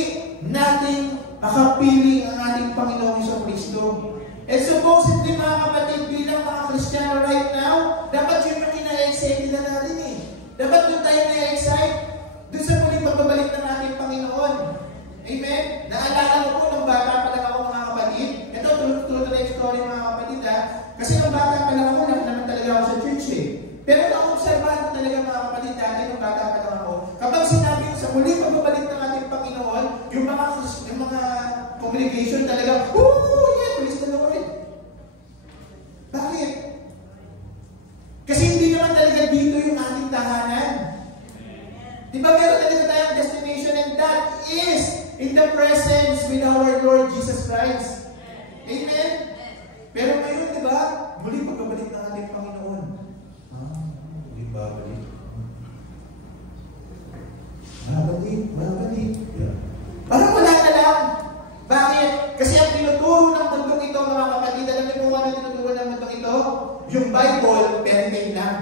nating makapiling ang ating Panginoong Jesucristo. And supposedly, mga kapatid, bilang mga Kristiyano right now, dapat yun yung ina-excite nila natin eh. Dapat yung tayo na-excite doon sa muling pagbabalik ng ating Panginoon. Amen? Naalala ko po, nung bata pa lang ako, mga kapatid. Ito, tulad na yung story, mga kapatid, ha? Kasi nung bata pa lang ako, naman talaga ako sa church eh. Pero na-observahan ko talaga, mga kapatid, dati nung bata pa lang ako, kapag sinabi ko sa muling pagbabalik ng ating Panginoon, yung mga congregation talaga, yeah, praise the Lord. Bakit? Kasi hindi naman talaga dito yung ating tahanan. Diba meron talaga tayong destination, and that is in the presence with our Lord Jesus Christ. Amen? Pero ngayon, diba, muli pagbabalik ng ating Panginoon. Muli babalik. Babalik. Parang wala na lang. Bakit? Kasi ang tinuturo ng mundong ito, mga kapatid, alam niyo kung ano tinuturo ng mundong ito? Yung Bible, fairy lang.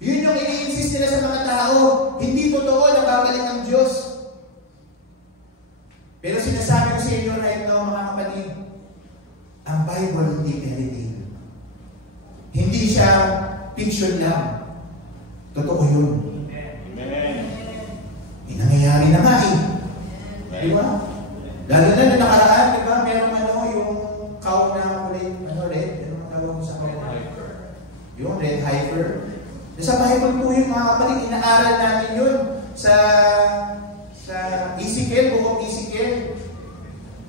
Yun yung ini-insist nila sa mga tao. Hindi totoo na babalik ang Diyos. Pero sinasabi ko sa inyo right now, mga kapatid, ang Bible hindi fairy tale. Hindi siya fiction lang. Totoo yun. Amen. Nangyayari na nga eh. Di ba? Lalo na na nakaraan, di ba? Merong yung cow na red, red? Ano ang tawag mo sa cow? Yung red heifer. Sa Bible po yun, mga kapatid, inaaral natin yun sa Ezekiel, Book of Ezekiel.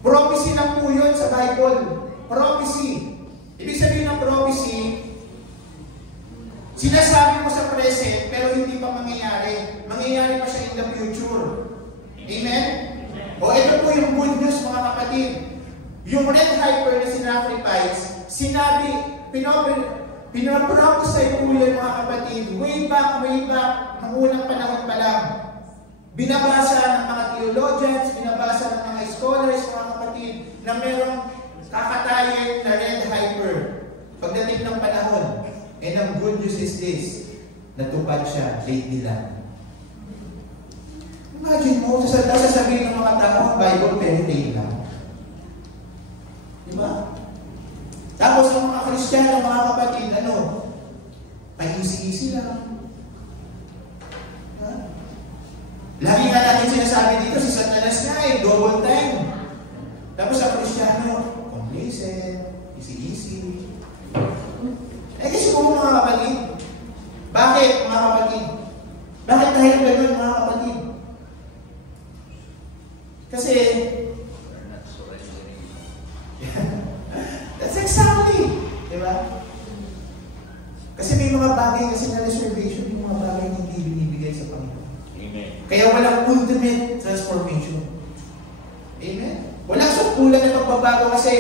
Prophecy lang po yun sa Bible. Prophecy. Ibig sabihin ng prophecy, sinasabi mo sa present, pero hindi pa mangyayari. Mangyayari pa siya in the future. Amen? O ito po yung good news, mga kapatid. Yung red heifer na sinacrifice, sinabi, pinaprophesy po yun, mga kapatid, way back, ng unang panahon pa lang. Binabasa ng mga theologians, binabasa ng mga scholars, mga kapatid, na merong kakatayin na red heifer pagdating ng panahon. And ang good news is this, natupad siya, lately lang. Imagine mo, sasabihin ng mga tao, Bible, fairy tale lang. Diba? Tapos ang mga Kristiyano, mga kapatid, may easy-easy lang. Ha? Lagi nga natin sinasabi dito, si Satanas nga double time. Tapos ang Kristiyano, complacent, easy-easy. Kasi po mga kapatid, bakit mga kapatid? Bakit dahil gano'n mga kapatid? Kasi, that's exactly, di ba? Kasi may mga bagay kasi na reservation, may mga bagay na hindi binibigay sa Panginoon. Amen. Kaya walang ultimate transformation. Amen? Walang sukulan na pagbabago kasi,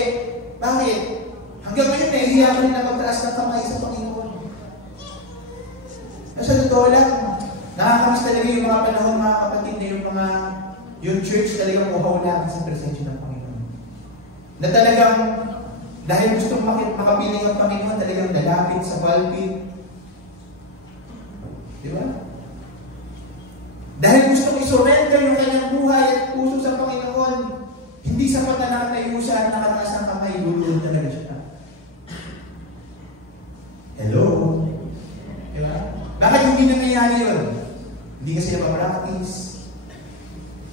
bakit? Hanggang ngayon, nahihiya ka rin na magtaas ng kamay sa Panginoon. Sa totoo lang, nakakamiss talaga yung mga panahon, mga kapatid, na yung church talagang uhaw lang sa presensya ng Panginoon. Na talagang, dahil gustong makapiling ang Panginoon, talagang lalapit sa pulpit. Di ba? Dahil gustong isurrender yung kanyang buhay at puso sa Panginoon, hindi sa patanang na iusan, nakataas ng kamay, lulod talaga siya. Hello? Diba? Bakit hindi nangyayari yun? Hindi kasi napapractice.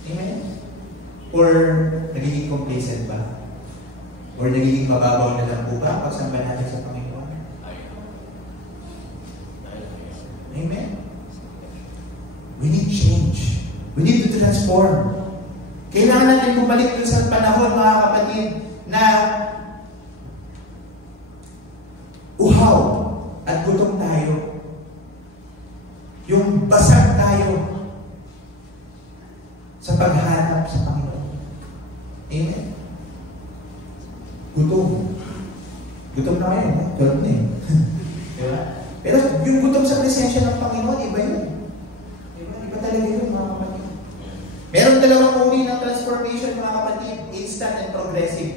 Amen? Or nagiging complacent ba? Or nagiging mababaw na lang po ba pagsamba natin sa Panginoon? Amen? We need change. We need to transform. Kailangan natin bumalik dun sa panahon, mga kapatid, na uhaw at gutom tayo yung basag tayo sa paghanap sa Panginoon. Amen? Gutom na ngayon, 12 na eh. Diba? Pero yung gutom sa presensya ng Panginoon, iba yun. Iba talaga yun, mga kapatid. Meron dalawang uri ng transformation, mga kapatid, instant and progressive.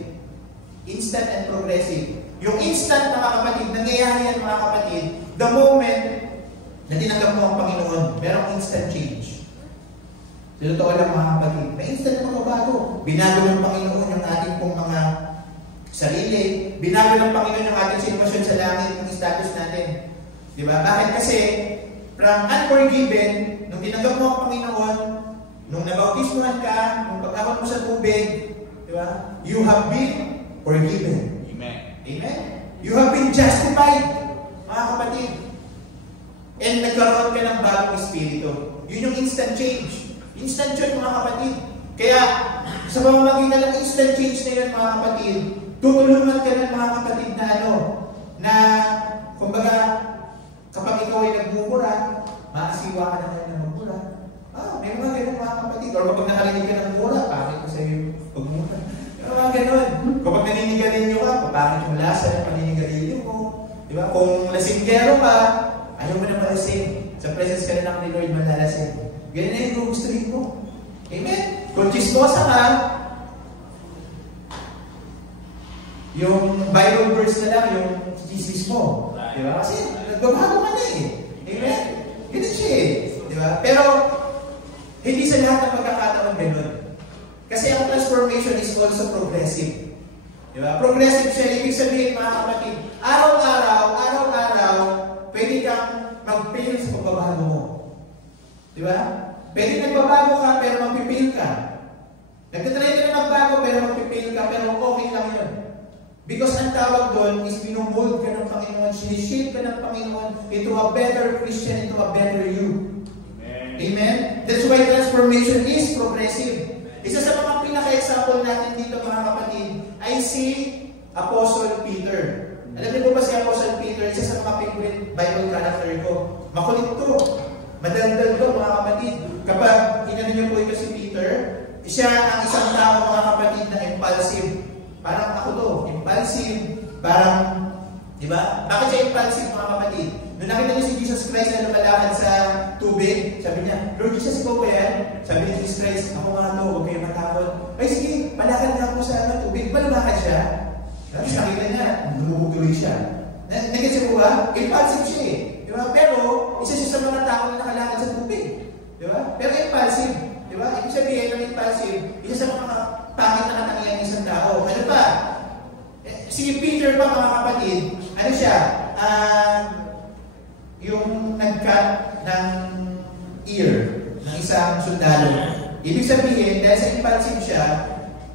Instant and progressive. Yung instant, mga kapatid, nangyayari yan, mga kapatid, the moment na tinanggap mo ang Panginoon, merong instant change. Sa totoo lang, mga kapatid, may instant na magbabago. Binago ng Panginoon yung ating pong mga sarili. Binago ng Panginoon yung ating sitwasyon sa langit, yung status natin. Diba? Bakit? Kasi, from unforgiven, nung tinanggap mo ang Panginoon, nung nabautismuhan ka, nung pag-awat mo sa tubig, diba? You have been forgiven. Amen. Amen? You have been justified, mga kapatid. And nagkaroon ka ng bagong espiritu. Yun yung instant change. Instant change, mga kapatid. Kaya, sa pamamagitan ng instant change na yun, mga kapatid, tutulungan ka ng mga kapatid na na, kumbaga, kapag ikaw ay nagmumura, maasiwa ka na ngayon na magmura. May mga ganun, mga kapatid. O kapag nakarinig ka ng mura, bakit ko sa'yo pagmura? Mga ganun. Kapag naninigarilyo ka, bakit yung lasa ng paninigarilyo mo? Diba? Kung lasinggero ka, ayaw mo na malasing. Sa presence ka na ng Lord, malalasing. Ganyan na yung gugustuhin mo. Amen? Kung chismosa ka, yung Bible verse na lang, yung chismis mo. Diba? Kasi nagbabago ka na eh. Amen? Ganun siya eh. Diba? Pero, hindi sa lahat ng pagkakataon ganun. Kasi ang transformation is also progressive. Diba? Progressive siya. Ibig sabihin, mga kapatid, araw-araw, pwede kang mag-fail sa pagbabago mo. Diba? Pwede nagbabago ka, pero mag-fail ka. Nagtatry ka na magbago, pero mag-fail ka, pero okay lang yun. Because ang tawag doon is binumold ka ng Panginoon, sinishape ka ng Panginoon into a better Christian, into a better you. Amen? Amen? That's why transformation is progressive. Isa sa mga pinaka-example natin dito, mga kapatid, ay si Apostle Peter. Alam niyo po ba si Apostle Peter? Isa sa mga favorite Bible character ko. Makulit to. Madaldal to, mga kapatid. Kapag inano niyo po ito si Peter, siya ang isang tao, mga kapatid, na impulsive. Parang ako to, impulsive, parang, di ba? Bakit siya impulsive, mga kapatid? Nung nakita niyo si Jesus Christ na lumalakad sa tubig, sabi niya, Lord Jesus, ikaw ba yan? Sabi ni Jesus Christ, ako nga to, huwag kayo matakot. Ay sige, malakad na ako sa tubig. Ba lumakad siya? Tapos nakita niya, lumubog tuloy siya. Nagkasi po ba? Impulsive siya eh. Di ba? Pero, isa siya sa mga tao na nakalakad sa tubig. Di ba? Pero impulsive. Di ba? Ibig sabihin ng impulsive, isa sa mga pangit na katangian ng isang tao. Ano pa? Si Peter pa, mga kapatid, ano siya? Yung nag-cut ng ear ng isang sundalo. Ibig sabihin, dahil sa impulsive siya,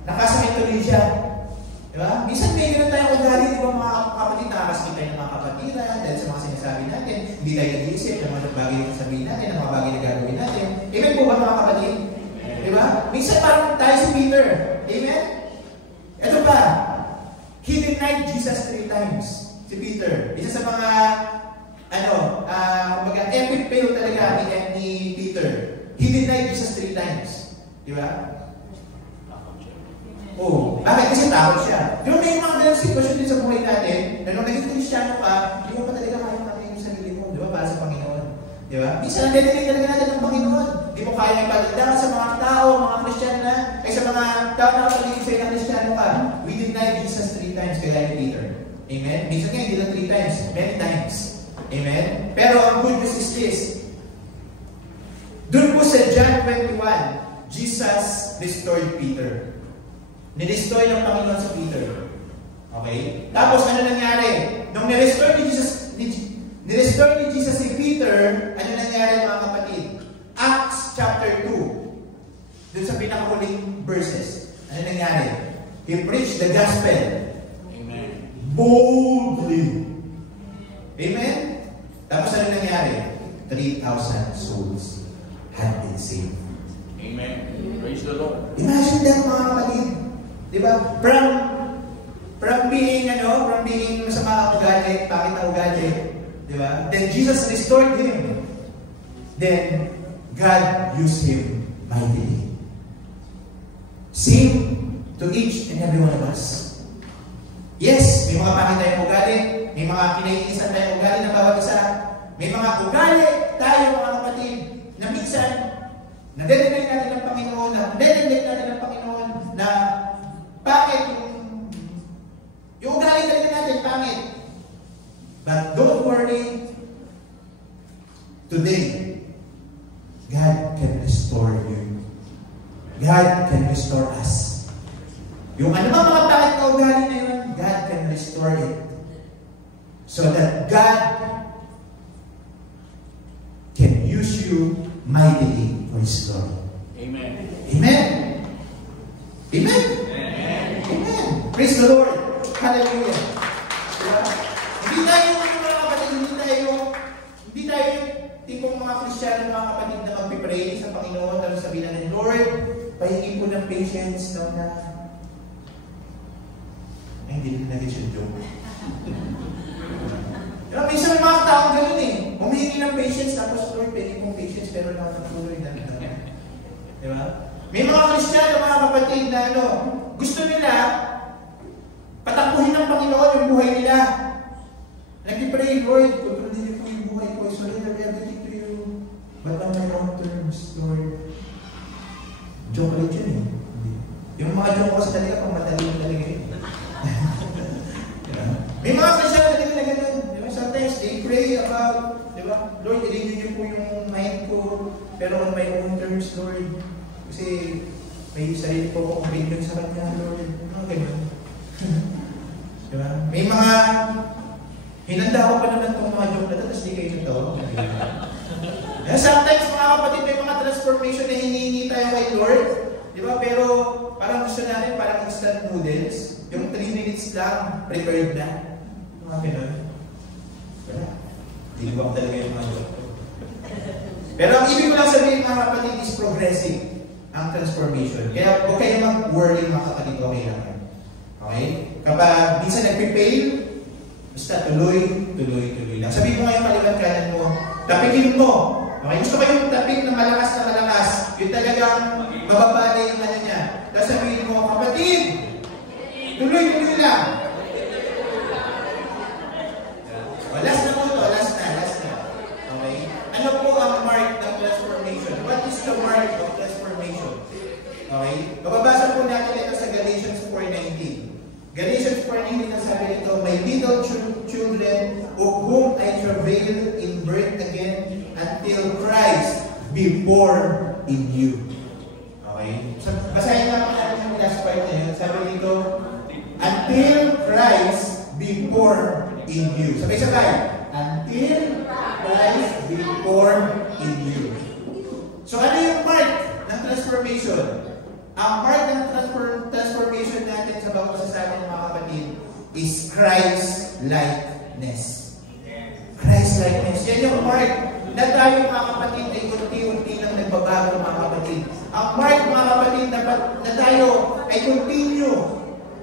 nakasakit tuloy siya. Diba? Minsan may gano'n tayong ugali, di ba, mga kapatid, nakakasakit tayo ng mga kapatiran dahil sa mga sinasabi natin, hindi tayo nag-iisip ng mga bagay na sabihin natin, ng mga bagay na gagawin natin. Amen po ba, mga kapatid? Diba? Minsan parang tayo si Peter. Amen? Ito pa, he denied Jesus 3 times. Si Peter. Isa sa mga kumbaga, epic fail talaga ni Peter. He denied Jesus 3 times. Diba? Oh, bakit? Kasi takot siya. Di ba may mga ganang sitwasyon din sa buhay natin, na nung naging Kristiyano ka, hindi mo pa talaga kaya natin yung sarili mo, di ba? Para sa Panginoon. Di ba? Minsan ang dedinig talaga natin ng Panginoon. Di mo kaya ipagdala sa mga tao, mga Kristiyano na, ay sa mga tao na kapaligid sa'yo na Kristiyano ka. We denied Jesus 3 times kaya ni Peter. Amen? Minsan nga, hindi lang 3 times. Many times. Amen? Pero ang good news is this. Doon po sa John 21, Jesus restored Peter. Nirestore ng Panginoon si Peter. Okay? Tapos ano nangyari? Nung nirestore ni Jesus si Peter, ano nangyari, mga kapatid? Acts chapter 2. Doon sa pinakahuling verses. Ano nangyari? He preached the gospel. Amen. Boldly. Amen? Tapos ano nangyari? 3,000 souls had been saved. Amen. Praise the Lord. Imagine that, mga kapatid. Diba? From being masama ang ugali, bakit ang ugali? Diba? Then Jesus restored him. then God used him mightily. Same to each and every one of us. Yes, may mga pangit tayong ugali, may mga kinaiinisan tayong ugali na bawat isa, may mga ugali tayo mga kapatid na minsan nade-neglect natin ng Panginoon, na pangit yung ugali talaga natin, pangit. But don't worry, today, God can restore you. God can restore us. Yung anumang mga pangit na ugali na yun, God can restore it. So that God can use you mightily for His glory. Amen. Amen. Amen. Amen. Praise the Lord. Hallelujah. Diba? Hindi tayo mga kapatid, hindi tayo tipong mga Kristiyano, mga kapatid na magpipray sa Panginoon, tapos sabihin natin, Lord, pahingi po ng patience na ay, hindi na natin siya joke. Diba, minsan may mga taong gano'n eh. Humihingi ng patience, tapos Lord, pahingi pong patience, pero nakatuloy na. Diba? May mga Kristiyano, mga kapatid na gusto nila patakbuhin ng Panginoon yung buhay nila. Nag-pray, Lord, kontrolin niyo po yung buhay ko. I surrender everything to you. But on my own terms, Lord. Joke ulit yun eh. Yung mga joke kasi talaga pang matalino talaga yun. May mga Kristiyano talaga na ganun. Sometimes they pray about, Lord, i-renew niyo po yung mind ko. Pero on my own terms, Lord. Kasi may sarili po akong opinion sa Kanya, Lord. Mga ganun. Diba? May mga hinanda ko pa naman itong mga joke na ito, tapos di kayo natawa. Sometimes mga kapatid, may mga transformation na hinihingi tayo kay Lord. Diba? Pero parang gusto natin, parang instant noodles. Yung 3 minutes lang, prepared na. Mga ganun. Wala. Dinuwa ko talaga yung mga joke. Pero ang ibig ko lang sabihin mga kapatid is progressive ang transformation. Kaya huwag kayo mag-worry mga kapatid, okay lang. Okay? Kapag minsan nag-fail, basta tuloy lang. Sabihin mo ngayon kaliwat kanan mo, tapikin mo. Okay? Gusto ko yung tapik na malakas, yung talagang mababali yung ano niya. Tapos sabihin mo, kapatid, tuloy lang. Last na po ito, last na. Okay? Ano po ang mark ng transformation? What is the mark of transformation? Okay? Mababasa po natin ito sa Galatians 4:19. Galatians 4:19 na sabi nito, my little children, of whom I travail in birth again until Christ be born in you. Okay? So, basahin naman natin yung last part na yun. Sabi nito, until Christ be born in you. Sabay-sabay. Until Christ be born in you. So, ano yung mark ng transformation? Ang part ng transformation natin sa bawat isa sa atin, mga kapatid, is Christ-likeness. Christ-likeness. Yan yung part na tayo, mga kapatid, ay unti-unti nang nagbabago, mga kapatid. Ang part, mga kapatid, na tayo ay continue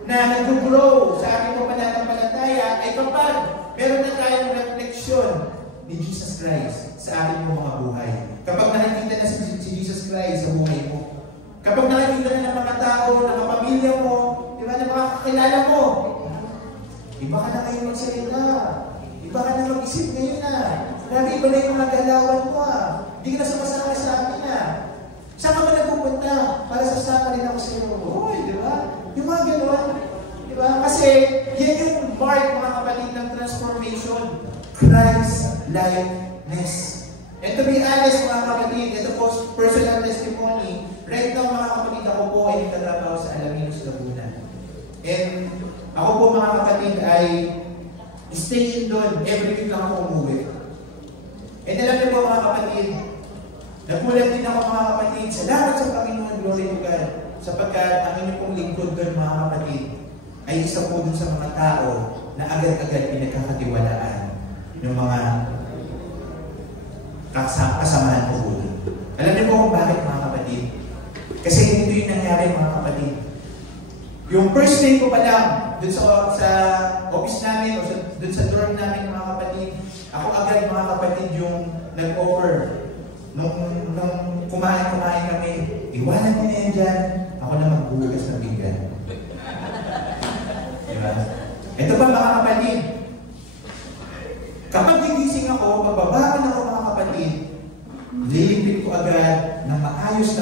na nag-grow sa ating pananampalataya ay kapag meron na tayong refleksyon ni Jesus Christ sa ating mga buhay. Kapag nakikita na si Jesus Christ sa buhay mo, kapag nakikita na ng mga tao, ng kapamilya mo, di ba, ng mga kakilala mo, iba ka na ngayon magsalita. Iba ka na mag-isip ngayon na. Grabe, iba na yung mga galawan mo Hindi ka na sumasama sa akin Saan ka ba nagpupunta? Para sasama rin ako sa iyo. Uy, di ba? Yung mga gano'n. Di ba? Kasi, yan yung mark, mga kapatid, ng transformation. Christ-likeness. And to be honest, mga kapatid, ito po personal testimony. Right now, mga kapatid, ako po ay nagtatrabaho sa Alaminos, Laguna. And ako po, mga kapatid, ay station doon. Every week lang ako umuwi. And alam niyo po, mga kapatid, nagulat din ako, mga kapatid. Salamat sa Panginoon, glory to God. Sapagkat ang inyong pong lingkod doon, mga kapatid, ay isa po doon sa mga tao na agad-agad pinagkakatiwalaan ng mga kasamahan ko doon. Alam niyo po kung bakit, mga kapatid? Kasi ito yung nangyari, mga kapatid. Yung first day ko pa lang, dun sa office namin, o dun sa dorm namin, mga kapatid, ako agad, mga kapatid, yung nag-offer nung kumain kami, iwanan niyo na yan dyan, ako na magbugas ng bigyan. Diba? Ito ba mga kapatid? Kapag gigising ako, pagbabakan ako mga kapatid, lilipit ko agad na maayos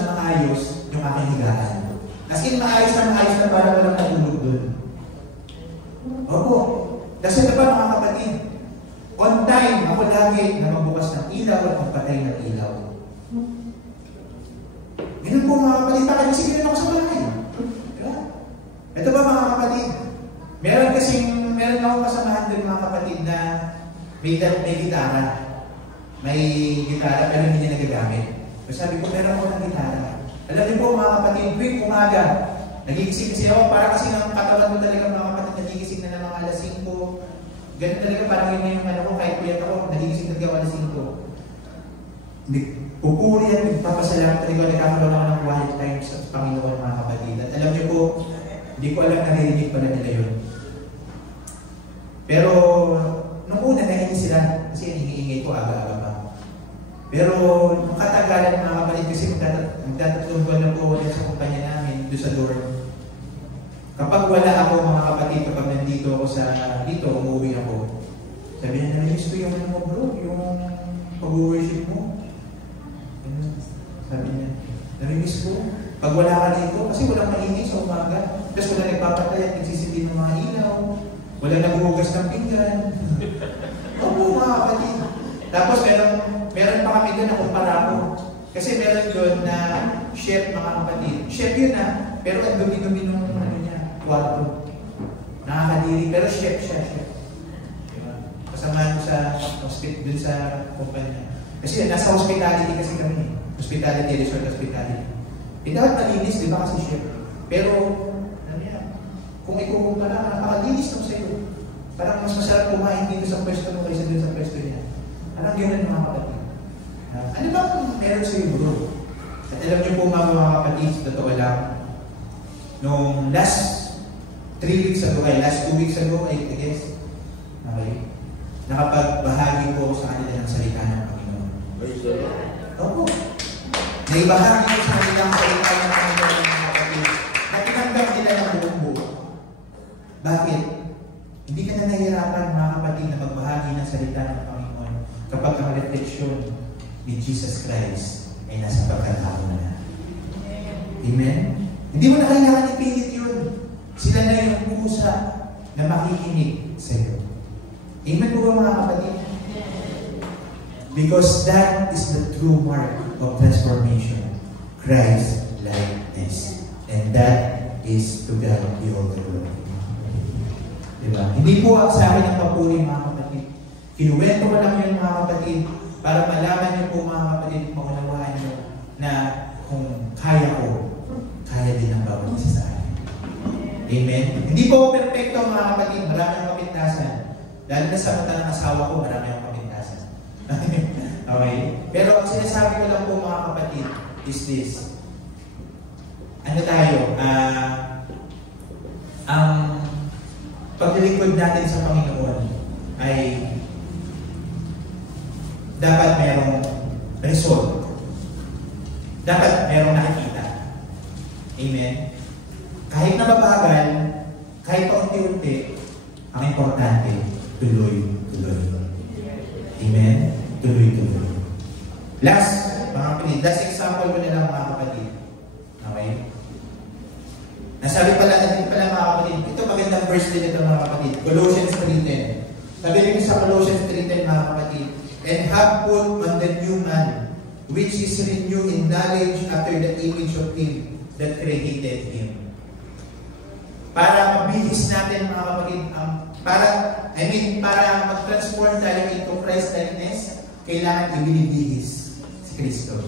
yung aking higaan. As in, maayos na para walang natulog dun. Opo. Kasi ito ba mga kapatid? On time, ako lagi na magbukas ng ilaw at magpatay ng ilaw. Ganun po mga kapatid, pakalisipin ako sa bahay. Diba? Ito ba mga kapatid? Meron akong kasamahan din mga kapatid na may gitara. May gitara pero hindi niya nagagamit. So sabi ko, meron ako ng gitara. Alam niyo po mga kapatid, tuwing umaga, nagigising kasi ako, para kasi ng katawan ko talaga mga kapatid, nagigising na ng mga alas 5. Ganun talaga, parang yun na yung ano ko, kahit puyat ako, nagigising na alas 5. Pupuri at nagpapasalamat talaga, nagkakaroon ako ng quiet time sa Panginoon mga kapatid. At alam niyo po, hindi ko alam naririnig pala nila yun. Pero, nung una, nahinig sila, kasi hiniingay ko aga-aga pa. Pero, nung katagalan mga kapatid, kasi magtatatlong buwan na po ulit sa kumpanya namin, doon sa dorm. Kapag wala ako mga kapatid, kapag nandito ako dito, umuwi ako. Sabi niya, narinig ko yung ano mo bro, yung pag-worship mo. Sabi niya, narinig ko, pag wala ka dito, kasi walang maingay sa umaga. Tapos wala nagpapatay at nagsisindi ng mga ilaw. Wala naghuhugas ng pinggan. Opo mga kapatid. Tapos meron pa kami doon na kumpara ko. Kasi meron doon na chef mga kapatid. Chef yun pero ang dumi-dumi nung kwarto. Nakakadiri, pero chef siya, chef. Diba? Kasama sa hospital, dun sa kumpanya. Kasi nasa hospitality kasi kami. Hospitality, resort hospitality. Dapat malinis, di ba kasi chef? Pero, ano yan? Kung ikukumpara, napakalinis nung sa'yo. Parang mas masarap kumain dito sa pwesto mo kaysa dito sa pwesto niya. Parang gano'n mga kapatid. Ano ba kung meron sa'yo bro? At alam niyo po mga kapatid, totoo lang, nung last 2 weeks ago, I guess, okay, nakapagbahagi po ako sa kanila ng salita ng Panginoon. Opo. Naibahagi ko sa kanila ang salita ng Panginoon mga kapatid na tinanggap nila ng buong buo. Bakit? Hindi ka na nahihirapan mga kapatid na magbahagi ng salita ng Panginoon kapag ang refleksyon ni Jesus Christ ay nasa pagkatao na. Amen? Hindi mo na kailangan ipilit yun. Sila na yung pusa na makikinig sa iyo. Amen po ba mga kapatid? Because that is the true mark of transformation. Christ-likeness. And that is to God be all the glory. Diba? Hindi po sa akin ang papuri mga kapatid. Kinuwento ko lang yun mga kapatid para malaman niyo po mga kapatid, maunawaan niyo na kung kaya ko, kaya din ang bawat isa sa akin. Amen? Hindi po ako perfecto mga kapatid, marami ang kapintasan. Dahil na sa mata ng asawa ko, marami ang kapintasan. Okay? Pero ang sinasabi ko lang po mga kapatid is this. Ano tayo? Ang paglilingkod natin sa Panginoon ay dapat mayroong result. Dapat mayroong nakikita. Amen? Kahit na mabagal, kahit paunti-unti, ang importante, tuloy-tuloy. Amen? Tuloy-tuloy. Last example ko na lang mga kapatid. Okay? Nasabi pala natin mga kapatid, ito magandang verse din ito mga kapatid. Colossians 3:10. Sabi rin sa Colossians 3:10 mga kapatid, and have put on the new man, which is renewed in knowledge after the image of Him that created Him. Para mabihis natin mga kapatid, para mag-transform tayo into Christ-likeness, kailangan ibinibihis si Kristo.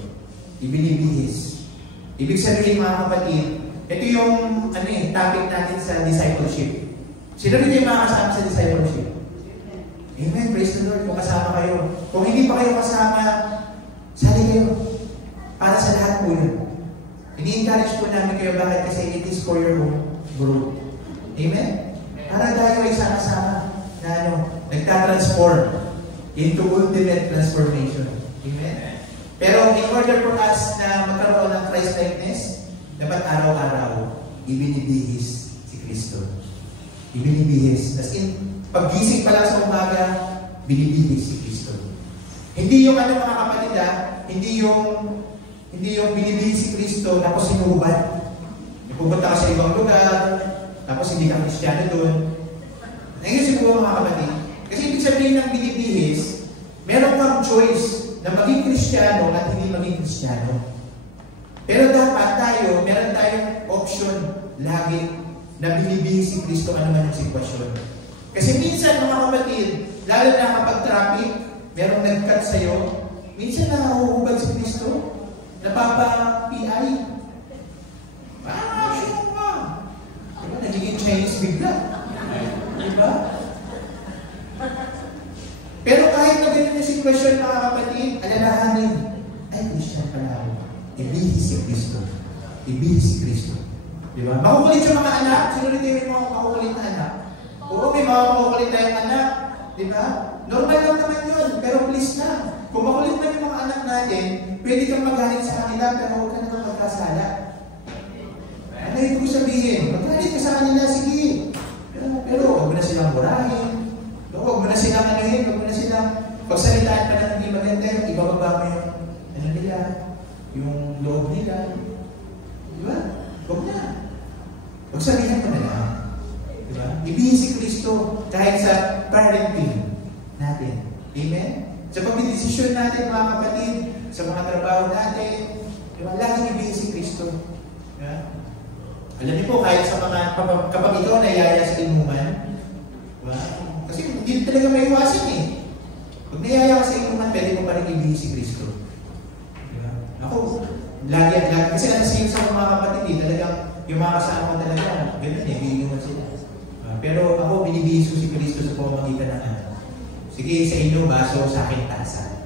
Ibinibihis. Ibig sabihin mga kapatid, ito yung topic natin sa discipleship. Sino rin yung mga kasama sa discipleship? Amen. Praise the Lord. Kung kasama kayo. Kung hindi pa kayo kasama, sali kayo. Para sa lahat po yun. Ini-encourage po namin kayo. Bakit? Kasi it is for your own growth. Amen? Para tayo ay sama-sama na nagtatransform into ultimate transformation. Amen? Pero in order for us na magkaroon ng Christ-likeness, dapat araw-araw ibinibihis si Kristo. Ibinibihis. As in, paggising pa lang sa umaga, binibihis si Kristo. Hindi yung mga kapatid, hindi yung binibihis si Kristo tapos sinuhubad. Pupunta ka sa ibang lugar, tapos hindi ka Kristiyano doon. Ngayon siguro mga kapatid, kasi ibig sabihin ng binibihis, meron kang choice na maging Kristiyano at hindi maging Kristiyano. Pero dapat tayo, meron tayong option lagi na binibihis si Kristo anuman ang sitwasyon. Kasi minsan mga kapatid, lalo na kapag traffic, merong nag-cut sa'yo, minsan nahuhubad si Kristo, napapa-PI. Show ka! Diba? Nagiging Chinese bigla. Diba? Pero kahit na ganyan yung sitwasyon mga kapatid, alalahanin, ay Christian pala ako. Ibihis si Kristo. Ibihis si Kristo. Diba? Makukulit yung mga anak. Sino rin yung mga makukulit na anak? Oo, may mga makukulit tayong anak. Diba? Normal lang naman yun. Pero please na. Kung makulit na yung mga anak natin, pwede kang magalit sa kanila, pero huwag ka na magkasala. Ano yung ko sabihin? Magalit ka sa kanila, sige. Pero huwag mo na silang murahin. Huwag mo na silang anuhin. Huwag mo na silang pagsalitaan pa na hindi maganda. Ibababa mo yung ano nila, yung loob nila. Diba? Huwag na. Huwag sabihin mo na lang. Diba? Ibigin si Kristo kahit sa parenting natin. Amen? Sa pagdidesisyon natin, mga kapatid, sa mga trabaho natin, diba? Laging ibigin si Kristo. Diba? Alam niyo po, kahit sa mga, kapag ikaw nayaya sa inuman, diba? Kasi hindi talaga may iwasin eh. Pag nayaya ka sa inuman, pwede mo pa rin ibigin si Kristo. Diba? Ako, lagi, kasi ano sa mga kapatid eh, talagang yung mga kasama ko talaga, gano'n eh, bigyan sila. Pero ako, binibihis ko si Kristo sa pamamagitan ng ano. Sige, sa inyo, baso, sa akin, tasa.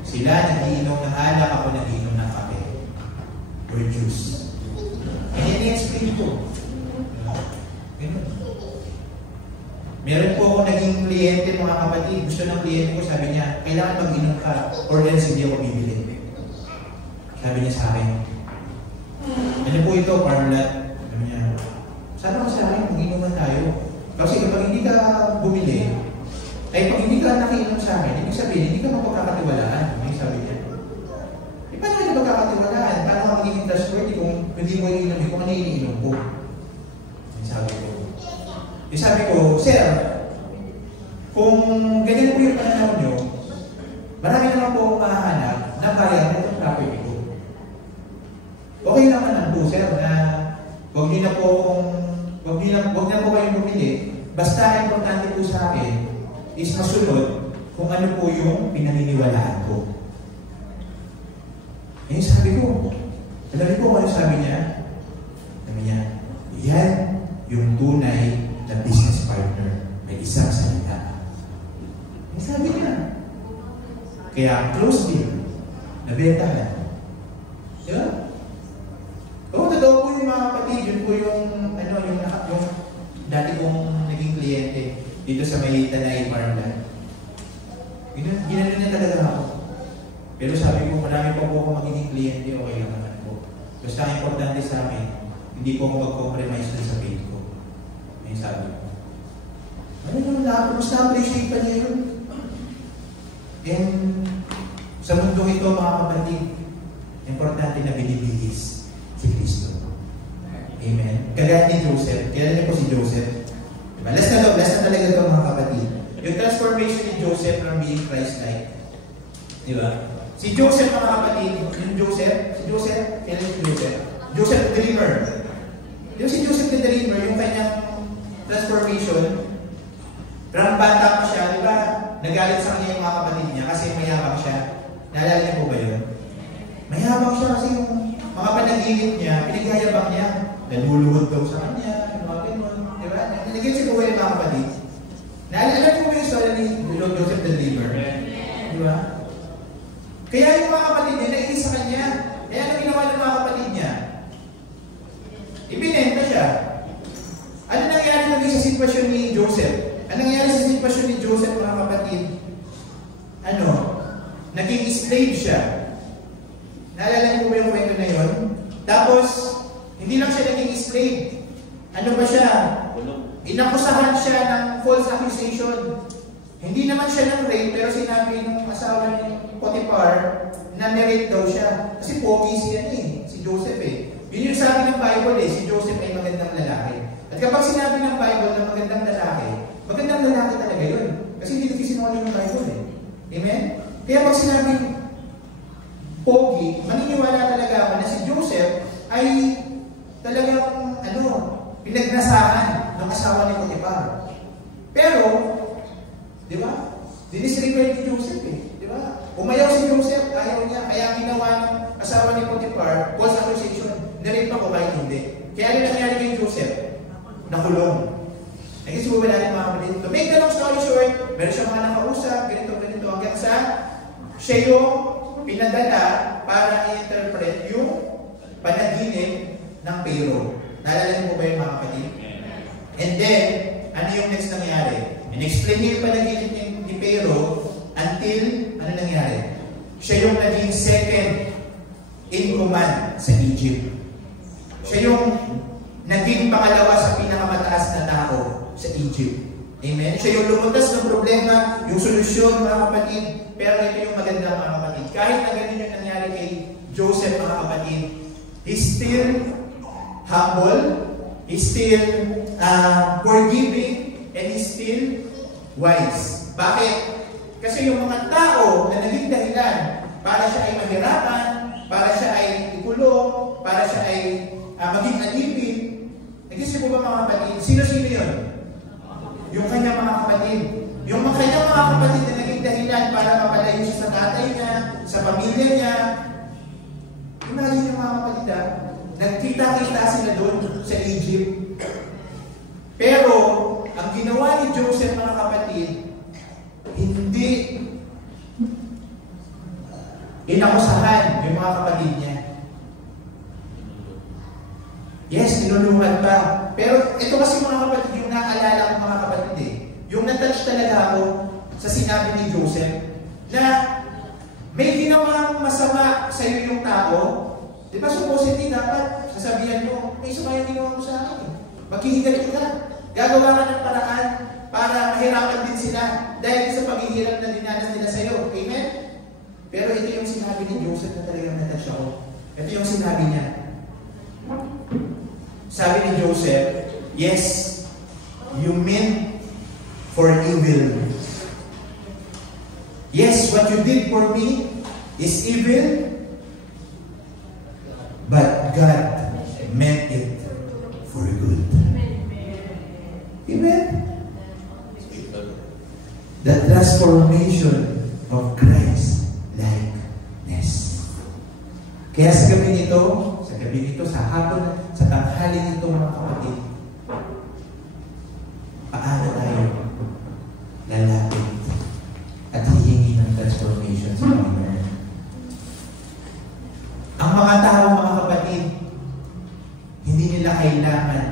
Sila nagiinom ng alak, ako nagiinom ng kape. Or juice. And then, i-explain ko. Ganun. Meron po ako naging kliyente, mga kapatid. Gusto ng kliyente ko, sabi niya, kailangan mag-inom ka, or else hindi ako bibili. Sabi niya sa akin, ano po ito, Parlat? Sabi niya, sana ka sa akin, mag-inuman tayo. Kasi kapag hindi ka bumili, ay pag hindi ka nakiinom sa akin, ibig sabihin, hindi ka mapagkakatiwalaan. May sabi niya. E paano hindi magkakatiwalaan? Paano ka magiging trustworthy kung hindi mo iinom, kung ano iniinom ko? Sabi ko. Sabi ko, sir, kung ganyan po yung pananaw nyo, marami naman po akong mahanap na bayar na itong property ko. Okay naman lang po, sir, na huwag niyo na po kayong bumili. Basta importante po sa akin is masunod kung ano po yung pinaniniwalaan ko. Eh, sabi ko, alam niyo po ano sabi niya? Sabi niya, yan yung tunay na business partner. May isang salita. Eh, sabi niya, kaya close deal, nabenta na. Diba? Oo, totoo po yung mga kapatid, yun po yung dati kong naging kliyente dito sa may Tanay Farmland. Ginano niya talaga ako. Pero sabi ko, marami pa po ako magiging kliyente, okay lang naman po. Basta ang importante sa akin, hindi po ako mag-compromise na sa faith ko. May sabi ko. Ano naman na, mas na-appreciate pa niya yun. And sa mundong ito, mga kapatid, importante na binibihis si Kristo. Amen. Kagaya ni Joseph. Kailan niyo po si Joseph? Diba? Last na talaga ito, mga kapatid. Yung transformation ni Joseph from being Christ-like. Diba? Si Joseph, mga kapatid, yung Joseph, kailan si Joseph? Joseph the Dreamer. Yung si Joseph the Dreamer, yung kanyang transformation, from bata pa siya, diba? Nagalit sa kanya yung mga kapatid niya kasi mayabang siya. Naalala niyo po ba yun? Mayabang siya kasi yung mga panaginip niya, pinagayabang niya. Naluluhod daw sa kanya, yung mga ganun. Diba? Nalagyan si Kuya yung mga kapatid. Naalala niyo po yung story ni Joseph the Dreamer? Diba? Kaya yung mga kapatid niya, nainis sa kanya. Kaya ano ginawa ng mga kapatid niya? Ibinenta siya. Ano nangyari naging sa sitwasyon ni Joseph? Ano nangyari sa sitwasyon ni Joseph, mga kapatid? Naging slave siya. Naalala niyo po ba yung kwento na yun? Tapos, hindi lang siya naging slave. Ano ba siya? Inakusahan siya ng false accusation. Hindi naman siya ng rape, pero sinabi ng asawa ni Potiphar na ni-rape daw siya. Kasi pogi siya si Joseph Yun yung sabi ng Bible si Joseph ay magandang lalaki. At kapag sinabi ng Bible na magandang lalaki talaga yun. Kasi hindi nagsisinungaling yung Bible Amen? Kaya pag sinabi pogi, maniniwala talaga ako na si Joseph ay talagang pinagnasahan ng asawa ni Potiphar. Pero, di ba? Dinisregard ni Joseph di ba? Umayaw si Joseph, ayaw niya, kaya ginawa ng asawa ni Potiphar, false accusation, nirip ako kahit hindi. Kaya rin nangyari kay Joseph, nakulong. Nagkisuwa natin mga kapatid. To make the long story short, meron siya mga nakausap, ganito, hanggang sa siya yung pinadala para i-interpret yung panaginip ng Pharaoh. Naalala niyo po ba yung mga kapatid? And then, ano yung next nangyari? In-explain niya yung panaginip ni Pharaoh until, ano nangyari? Siya yung naging second in command sa Egypt. Siya yung naging pangalawa sa pinakamataas na tao sa Egypt. Amen? Siya yung lumutas ng problema, yung solusyon, mga kapatid. Pero ito yung maganda, mga kapatid. Kahit na ganun yung nangyari kay Joseph, mga kapatid, he's still humble, he's still forgiving, and he's still wise. Bakit? Kasi yung mga tao na naging dahilan para siya ay mahirapan, para siya ay ikulong, para siya ay maging alipin, nag-isip po ba mga kapatid? Sino-sino yun? Yung kanyang mga kapatid. Yung kanyang mga kapatid na naging dahilan para mapalayo siya sa tatay niya, sa pamilya niya. Imagine yung mga kapatid nagkita-kita sila doon sa Egypt. Pero, ang ginawa ni Joseph, mga kapatid, hindi inakusahan yung mga kapatid niya. Yes, nilulungan pa. Pero ito kasi mga kapatid, yung naalala ko mga kapatid yung natouch talaga ako sa sinabi ni Joseph na may ginawang masama sa iyo yung tao. Di ba supposedly dapat sasabihan mo, may sumayang ginawa mo sa akin. Maghihigalit ka. Gagawa ka ng paraan para mahirapan din sila dahil sa paghihirap na dinanas nila sa iyo. Amen? Pero ito yung sinabi ni Joseph na talagang natouch ako. Ito yung sinabi niya. Sabi ni Joseph, yes, you meant for evil. Yes, what you did for me is evil, but God meant it for good. Amen? The transformation of Christ likeness. Kaya sa gabi nito, sa hapon, sa tanghali nito mga kapatid, paano tayo lalapit at hihingi ng transformation sa Panginoon? Ang mga tao, mga kapatid, hindi nila kailangan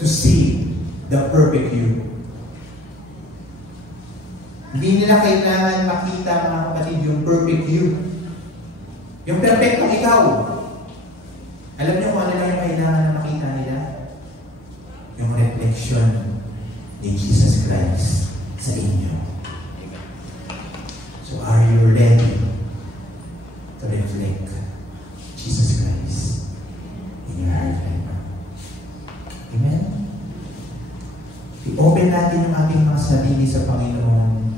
to see the perfect you. Hindi nila kailangan makita, mga kapatid, yung perfect you. Yung perfectong ikaw. Alam niyo kung ano lang yung kailangan na makita nila? Yung reflection ni Jesus Christ sa inyo. So are you ready to reflect Jesus Christ in your heart right now? Amen? I-open natin yung ating mga sarili sa Panginoon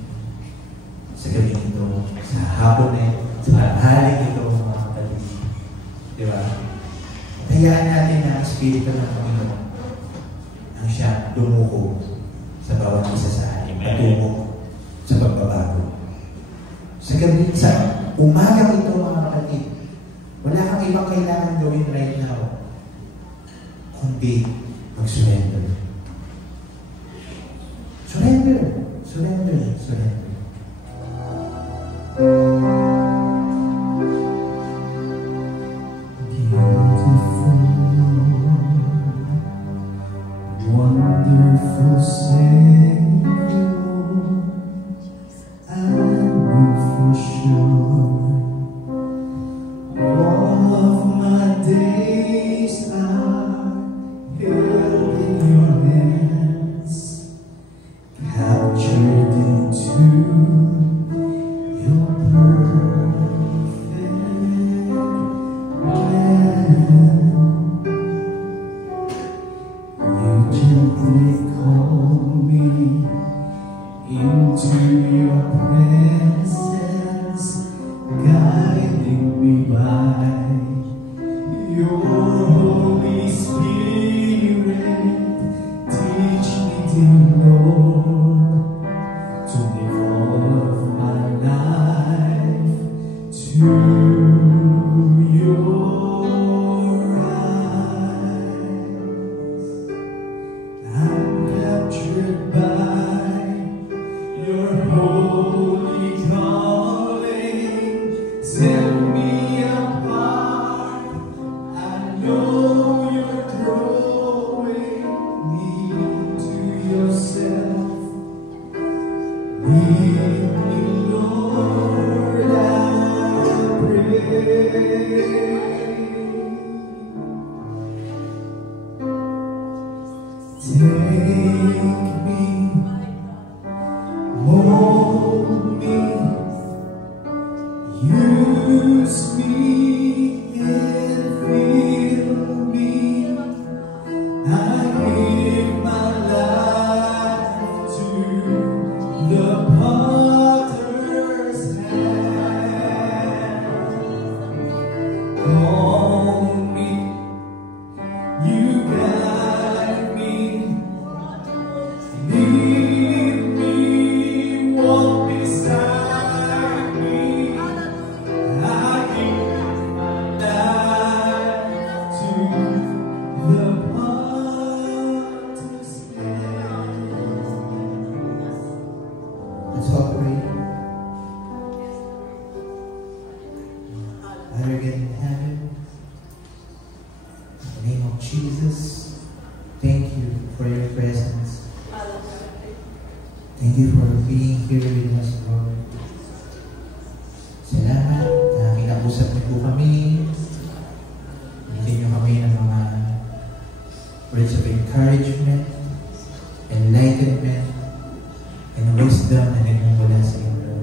sa gabi nito, sa hapon na ito, sa haling ito, mga kapatid. Di ba? Hayaan natin na ang Espiritu ng Panginoon ang siya dumuko sa bawat isa sa atin, patungo sa pagbabago. Sa gabi, sa umaga ito, mga kapatid, wala kang ibang kailangan gawin right now, kundi mag-surrender. Surrender. Surrender. Surrender. Wonderful Savior, I know for sure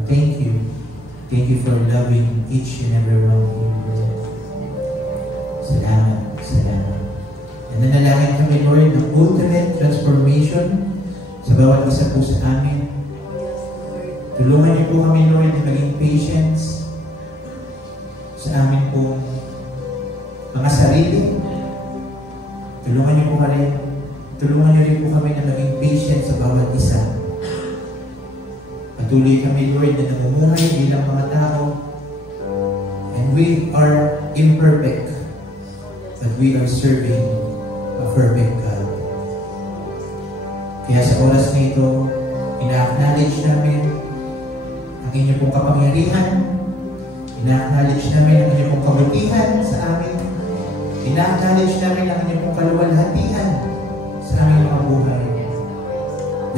thank you. Thank you for loving each and every one of you. Salamat, salamat. And nanalangin kami, Lord, ng ultimate transformation sa bawat isa po sa amin. Tulungan niyo po kami, Lord, na maging patience sa amin po mga sarili. Tulungan niyo rin po kami na maging patient sa bawat isa. Patuloy kami, Lord, na namumuhay bilang mga tao. And we are imperfect, but we are serving a perfect God. Kaya sa oras na ito, ina-acknowledge namin ang inyong pong kapangyarihan. Ina-acknowledge namin ang inyong pong kabutihan sa amin. Ina-acknowledge namin ang inyong pong kaluwalhatian sa aming mga buhay.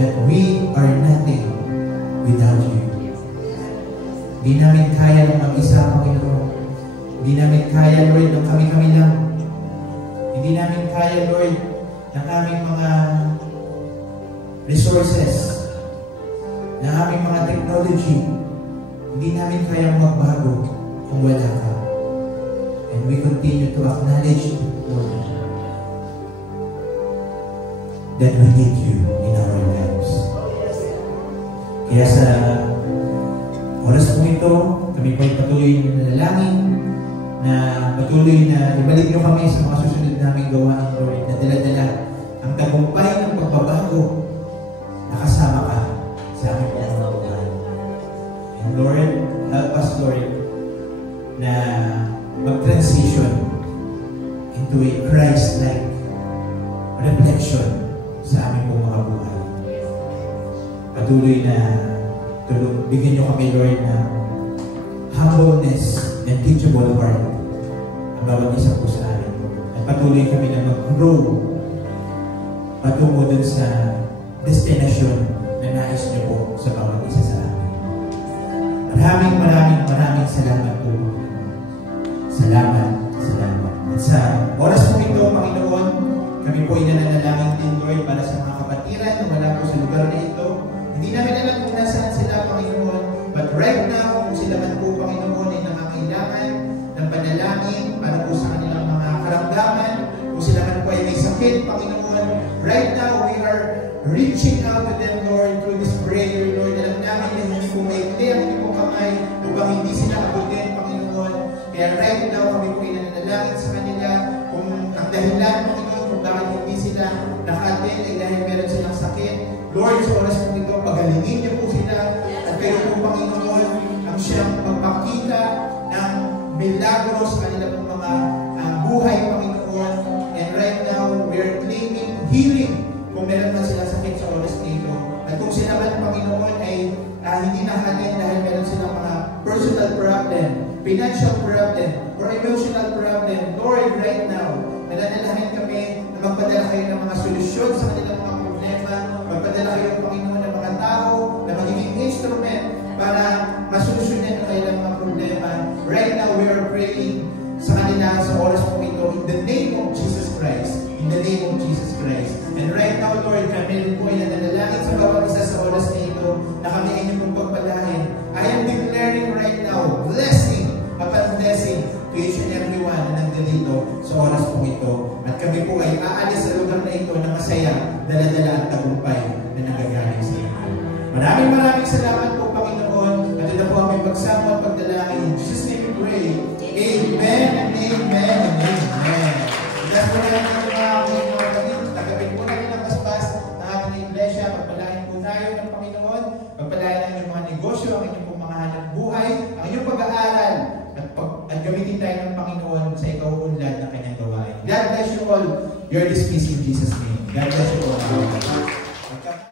That we are nothing without you. Hindi namin kaya ng mag-isa, Panginoon. Hindi namin kaya, Lord, ng kami-kami lang. Hindi namin kaya, Lord, ng aming mga resources, ng aming mga technology. Hindi namin kaya magbago kung wala ka. And we continue to acknowledge, Lord, that we need you in our lives. Kaya sa oras po ito, kami po ay patuloy na nanalangin na patuloy na ibalik niyo kami sa mga susunod naming gawain, Lord, na dala-dala ang tagumpay ng pagbabago na kasama ka sa aming mga buhay. And Lord, help us, Lord, na mag-transition into a Christ-like reflection sa aming mga buhay. Patuloy na bigyan niyo kami, Lord, ng humbleness and teachable heart ang bawat isa po sa amin. At patuloy kami na mag-grow patungo dun sa destination na nais niyo po sa bawat isa sa amin. Maraming salamat po. Salamat. At sa oras po ito, Panginoon, kami po ay nananalangin din, Lord, para sa mga kapatiran na wala po sa lugar na ito. Hindi namin alam kung nasaan sila, Panginoon. But right now, kung sila man po, Panginoon, ay nangangailangan ng panalangin para po sa kanilang mga karamdaman, kung sila man po ay may sakit, Panginoon, right now, we are reaching out to them, Lord, through this prayer, Lord. Alam namin na hindi po may clear, hindi po kamay, upang hindi sila abutin, Panginoon. Kaya right now, kami po ay nananalangin sa kanila kung ang dahilan, Panginoon, kung bakit hindi sila naka-attend ay dahil meron silang sakit. Lord, sa oras po ito, pagalingin niyo po sila at kayo po, Panginoon, ang siyang magpakita ng milagro sa kanilang mga buhay, Panginoon. And right now, we are claiming healing kung meron man silang sakit sa oras nito. At kung sila man, Panginoon, ay hindi naka-attend dahil meron silang mga personal problem, financial problem, or emotional problem, Lord, right now, nananalangin kami na magpadala kayo ng mga solusyon sa kanilang mga problema, magpadala kayo, Panginoon, ng mga tao na magiging instrument para masolusyonan ang kanilang mga problema. Right now, we are praying sa kanila sa oras po ito in the name of Jesus Christ. In the name of Jesus Christ. And right now, Lord, kami po ay nananalangin sa bawat isa sa oras na ito na kami ay inyong pagpapalain. I am declaring right now, blessing upon blessing to each and every one na nandito sa oras po ito. At kami po ay aalis sa lugar na ito na masaya, dala-dala at tagumpay na nagagaling sa inyo. Maraming salamat po, Panginoon. At ito po aming pagsamo at pagdalangin. In Jesus' name we pray. Amen and amen and amen. Ilas po na lang ang mga Panginoon. Tagapin po natin ang kaspas ng ating iglesia. Pagpalain po tayo ng Panginoon. Pagpalain ang inyong mga negosyo, ang inyong pong mga hanap buhay, ang inyong pag-aaral. At gamitin tayo ng Panginoon sa ikauunlad ng kanyang gawain. God bless you all. You're dismissed in Jesus' name. God bless you.